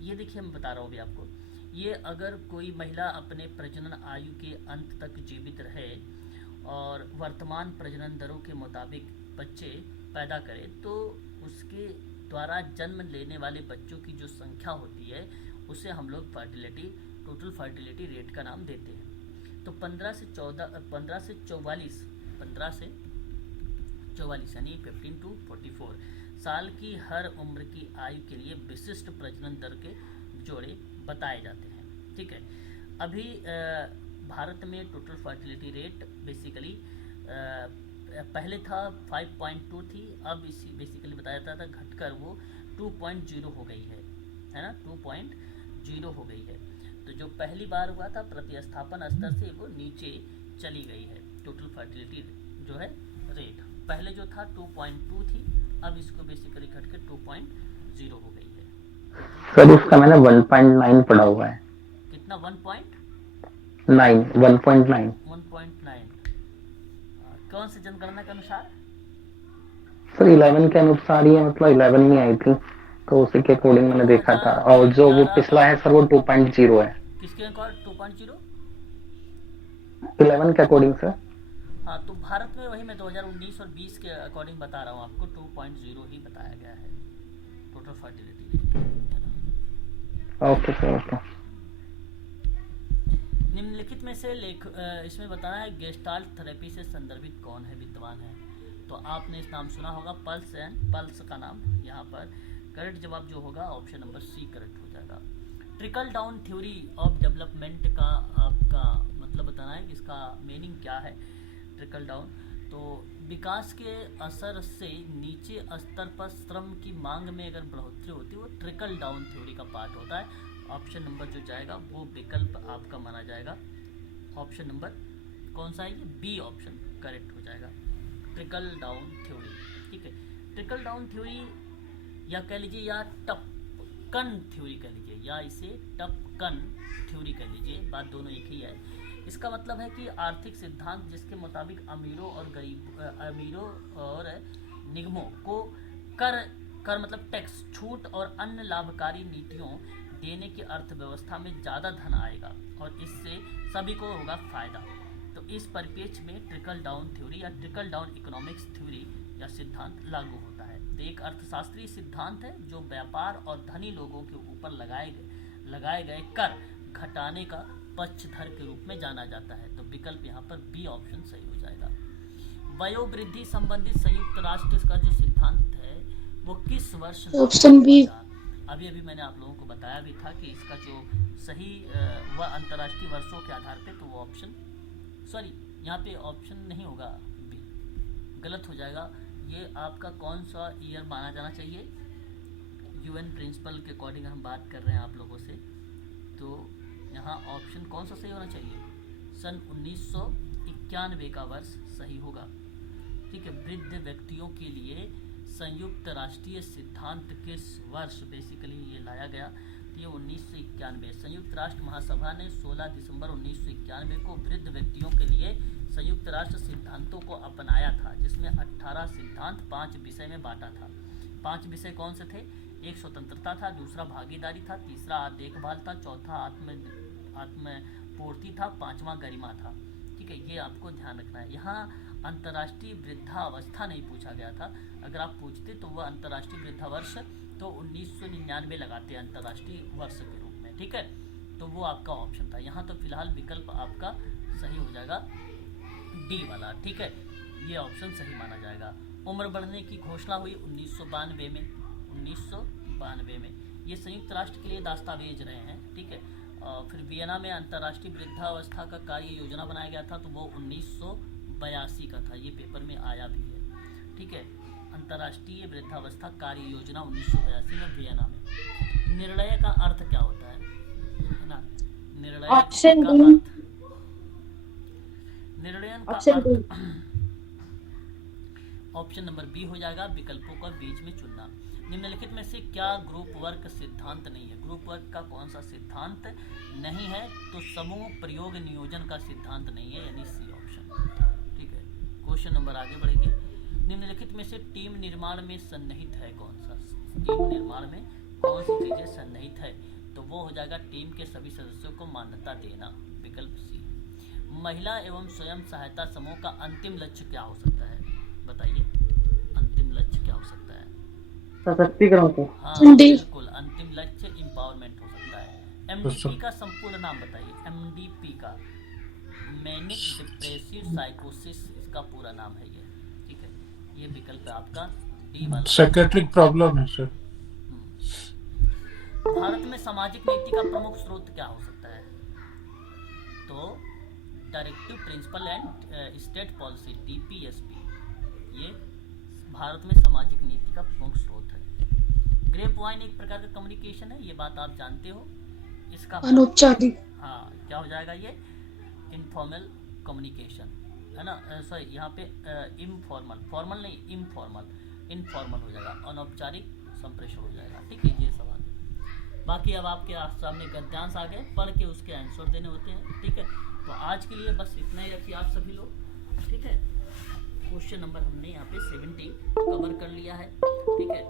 ये देखिए मैं बता रहा हूँ अभी आपको, ये अगर कोई महिला अपने प्रजनन आयु के अंत तक जीवित रहे और वर्तमान प्रजनन दरों के मुताबिक बच्चे पैदा करे तो उसके द्वारा जन्म लेने वाले बच्चों की जो संख्या होती है उसे हम लोग टोटल फर्टिलिटी रेट का नाम देते हैं। तो 15 से 44 यानी 15 to 44 साल की हर उम्र की आयु के लिए विशिष्ट प्रजनन दर के जोड़े बताए जाते हैं। ठीक है, अभी भारत में टोटल फर्टिलिटी रेट बेसिकली पहले था 5.2 थी, अब इसी बेसिकली बताया जाता था घटकर वो 2.0 हो गई है ना, 2.0 हो गई है। तो जो पहली बार हुआ था प्रतिस्थापन स्तर से वो नीचे चली गई है टोटल फर्टिलिटी जो है रेट, पहले जो था 2.2 थी, अब इसको बेसिकली घटकर 2.0 हो गई है। सर इसका मैंने 1.9 पढ़ा हुआ है। कितना? 1.9 कौन से जनगणना के अनुसार? सर 11 के अनुसार ही है, मतलब 11 में आई थी तो उसी के अकॉर्डिंग मैंने देखा था। और जो वो पिछला है सर वो 2.0 है। किसके अकॉर्डिंग 2.0? 11 के अकॉर्डिंग सर। हाँ, तो भारत में वही मैं 2019 और 20 के अकॉर्डिंग बता रहा हूँ आपको, 2.0 ही बताया गया है total fertility. Okay sir, okay. निम्नलिखित में से इसमें बताना है गेस्टाल्ट थेरेपी से संदर्भित कौन है, विद्वान है। तो आपने इस नाम सुना होगा, पल्स का नाम यहाँ पर। करेक्ट जवाब जो होगा ऑप्शन नंबर सी करेक्ट हो जाएगा। Trickle down theory of development का आपका मतलब बताना है कि इसका मीनिंग क्या है। ट्रिकल डाउन तो विकास के असर से नीचे स्तर पर श्रम की मांग में अगर बढ़ोतरी होती है वो ट्रिकल डाउन थ्योरी का पार्ट होता है। ऑप्शन नंबर जो जाएगा वो विकल्प आपका माना जाएगा। ऑप्शन नंबर कौन सा है ये? बी ऑप्शन करेक्ट हो जाएगा, ट्रिकल डाउन थ्योरी। ठीक है, ट्रिकल डाउन थ्योरी या कह लीजिए या टपकन थ्योरी कह लीजिए, या इसे टपकन थ्योरी कह लीजिए, बात दोनों एक ही है। इसका मतलब है कि आर्थिक सिद्धांत जिसके मुताबिक अमीरों और निगमों को कर मतलब टैक्स छूट और अन्य लाभकारी नीतियों देने की अर्थव्यवस्था में ज़्यादा धन आएगा और इससे सभी को होगा फायदा। तो इस परिप्रेक्ष्य में ट्रिकल डाउन थ्योरी या ट्रिकल डाउन इकोनॉमिक्स थ्योरी या सिद्धांत लागू होता है। तो एक अर्थशास्त्रीय सिद्धांत है जो व्यापार और धनी लोगों के ऊपर लगाए गए कर घटाने का पक्षधर के रूप में जाना जाता है। तो विकल्प यहाँ पर बी ऑप्शन सही हो जाएगा। वयोवृद्धि संबंधित संयुक्त राष्ट्र का जो सिद्धांत है वो किस वर्ष ऑप्शन बी। अभी मैंने आप लोगों को बताया भी था कि इसका जो सही वह अंतर्राष्ट्रीय वर्षों के आधार पे, तो वो ऑप्शन यहाँ पे ऑप्शन नहीं होगा, बी गलत हो जाएगा। ये आपका कौन सा ईयर माना जाना चाहिए? यूएन प्रिंसिपल के अकॉर्डिंग हम बात कर रहे हैं आप लोगों से, तो यहाँ ऑप्शन कौन सा सही होना चाहिए? सन 1991 का वर्ष सही होगा। ठीक है, वृद्ध व्यक्तियों के लिए संयुक्त राष्ट्रीय सिद्धांत किस वर्ष बेसिकली ये लाया गया? तो ये 1991। संयुक्त राष्ट्र महासभा ने 16 दिसंबर 1991 को वृद्ध व्यक्तियों के लिए संयुक्त राष्ट्र सिद्धांतों को अपनाया था, जिसमें 18 सिद्धांत 5 विषय में बांटा था। 5 विषय कौन से थे? एक स्वतंत्रता था, दूसरा भागीदारी था, तीसरा देखभाल था, चौथा आत्मपूर्ति था, पांचवा गरिमा था। ठीक है, ये आपको ध्यान रखना है। यहाँ अंतर्राष्ट्रीय वृद्धावस्था नहीं पूछा गया था, अगर आप पूछते तो वह अंतर्राष्ट्रीय वृद्धावर्ष तो 1999 लगाते अंतर्राष्ट्रीय वर्ष के रूप में। ठीक है, तो वो आपका ऑप्शन था। यहाँ तो फिलहाल विकल्प आपका सही हो जाएगा, डी वाला। ठीक है, ये ऑप्शन सही माना जाएगा। उम्र बढ़ने की घोषणा हुई 1992 में। 1992 में ये संयुक्त राष्ट्र के लिए दस्तावेज रहे हैं। ठीक है, फिर वियना में अंतर्राष्ट्रीय वृद्धावस्था का कार्य योजना बनाया गया था, तो वो 1982 का था, ये पेपर में आया भी है। ठीक है, अंतर्राष्ट्रीय वृद्धावस्था कार्य योजना 1982 में वियना में। निर्णय का अर्थ क्या होता है ना? निर्णय ऑप्शन का डी। अर्थ, निर्णय का अर्थ ऑप्शन नंबर बी हो जाएगा, विकल्पों का बीच में चुनना। निम्नलिखित में से क्या ग्रुप वर्क सिद्धांत नहीं है? ग्रुप वर्क का कौन सा सिद्धांत नहीं है? तो समूह प्रयोग नियोजन का सिद्धांत नहीं है, यानी सी ऑप्शन। ठीक है, क्वेश्चन नंबर आगे बढ़ेंगे। निम्नलिखित में से टीम निर्माण में सन्निहित है कौन सा? टीम निर्माण में कौन सी चीजें सन्निहित है? तो वो हो जाएगा टीम के सभी सदस्यों को मान्यता देना, विकल्प सी। महिला एवं स्वयं सहायता समूह का अंतिम लक्ष्य क्या हो सकता है? बताइए, अंतिम लक्ष्य क्या हो सकता है? सशक्तिकरण को। हाँ डी। बिल्कुल, अंतिम लक्ष्य एम्पावरमेंट हो सकता है। एमडीपी का संपूर्ण नाम बताइए। एमडीपी का मैनिक डिप्रेसिव साइकोसिस इसका पूरा नाम है ये, ठीक है। ये विकल्प है आपका डी वाला। साइकेट्रिक प्रॉब्लम है सर। भारत में सामाजिक नीति का प्रमुख स्रोत क्या हो सकता है? तो directive principle and state policy DPSP, ये भारत में सामाजिक नीति का प्रमुख स्रोत है। ग्रेप वाइन एक प्रकार का कम्युनिकेशन है, ये बात आप जानते हो। इसका अनौपचारिक। हाँ, क्या हो जाएगा ये? इनफॉर्मल कम्युनिकेशन, है ना। सॉरी, यहाँ पे इनफॉर्मल, फॉर्मल नहीं, इनफॉर्मल हो जाएगा, अनौपचारिक संप्रेषण हो जाएगा, ठीक है। ये सवाल बाकी अब आपके सामने गद्यांश आ गए, पढ़ के उसके आंसर देने होते हैं, ठीक है। तो आज के लिए बस इतना ही रखिए आप सभी लोग, ठीक है। क्वेश्चन नंबर हमने यहाँ पे 70 कवर कर लिया है, ठीक है।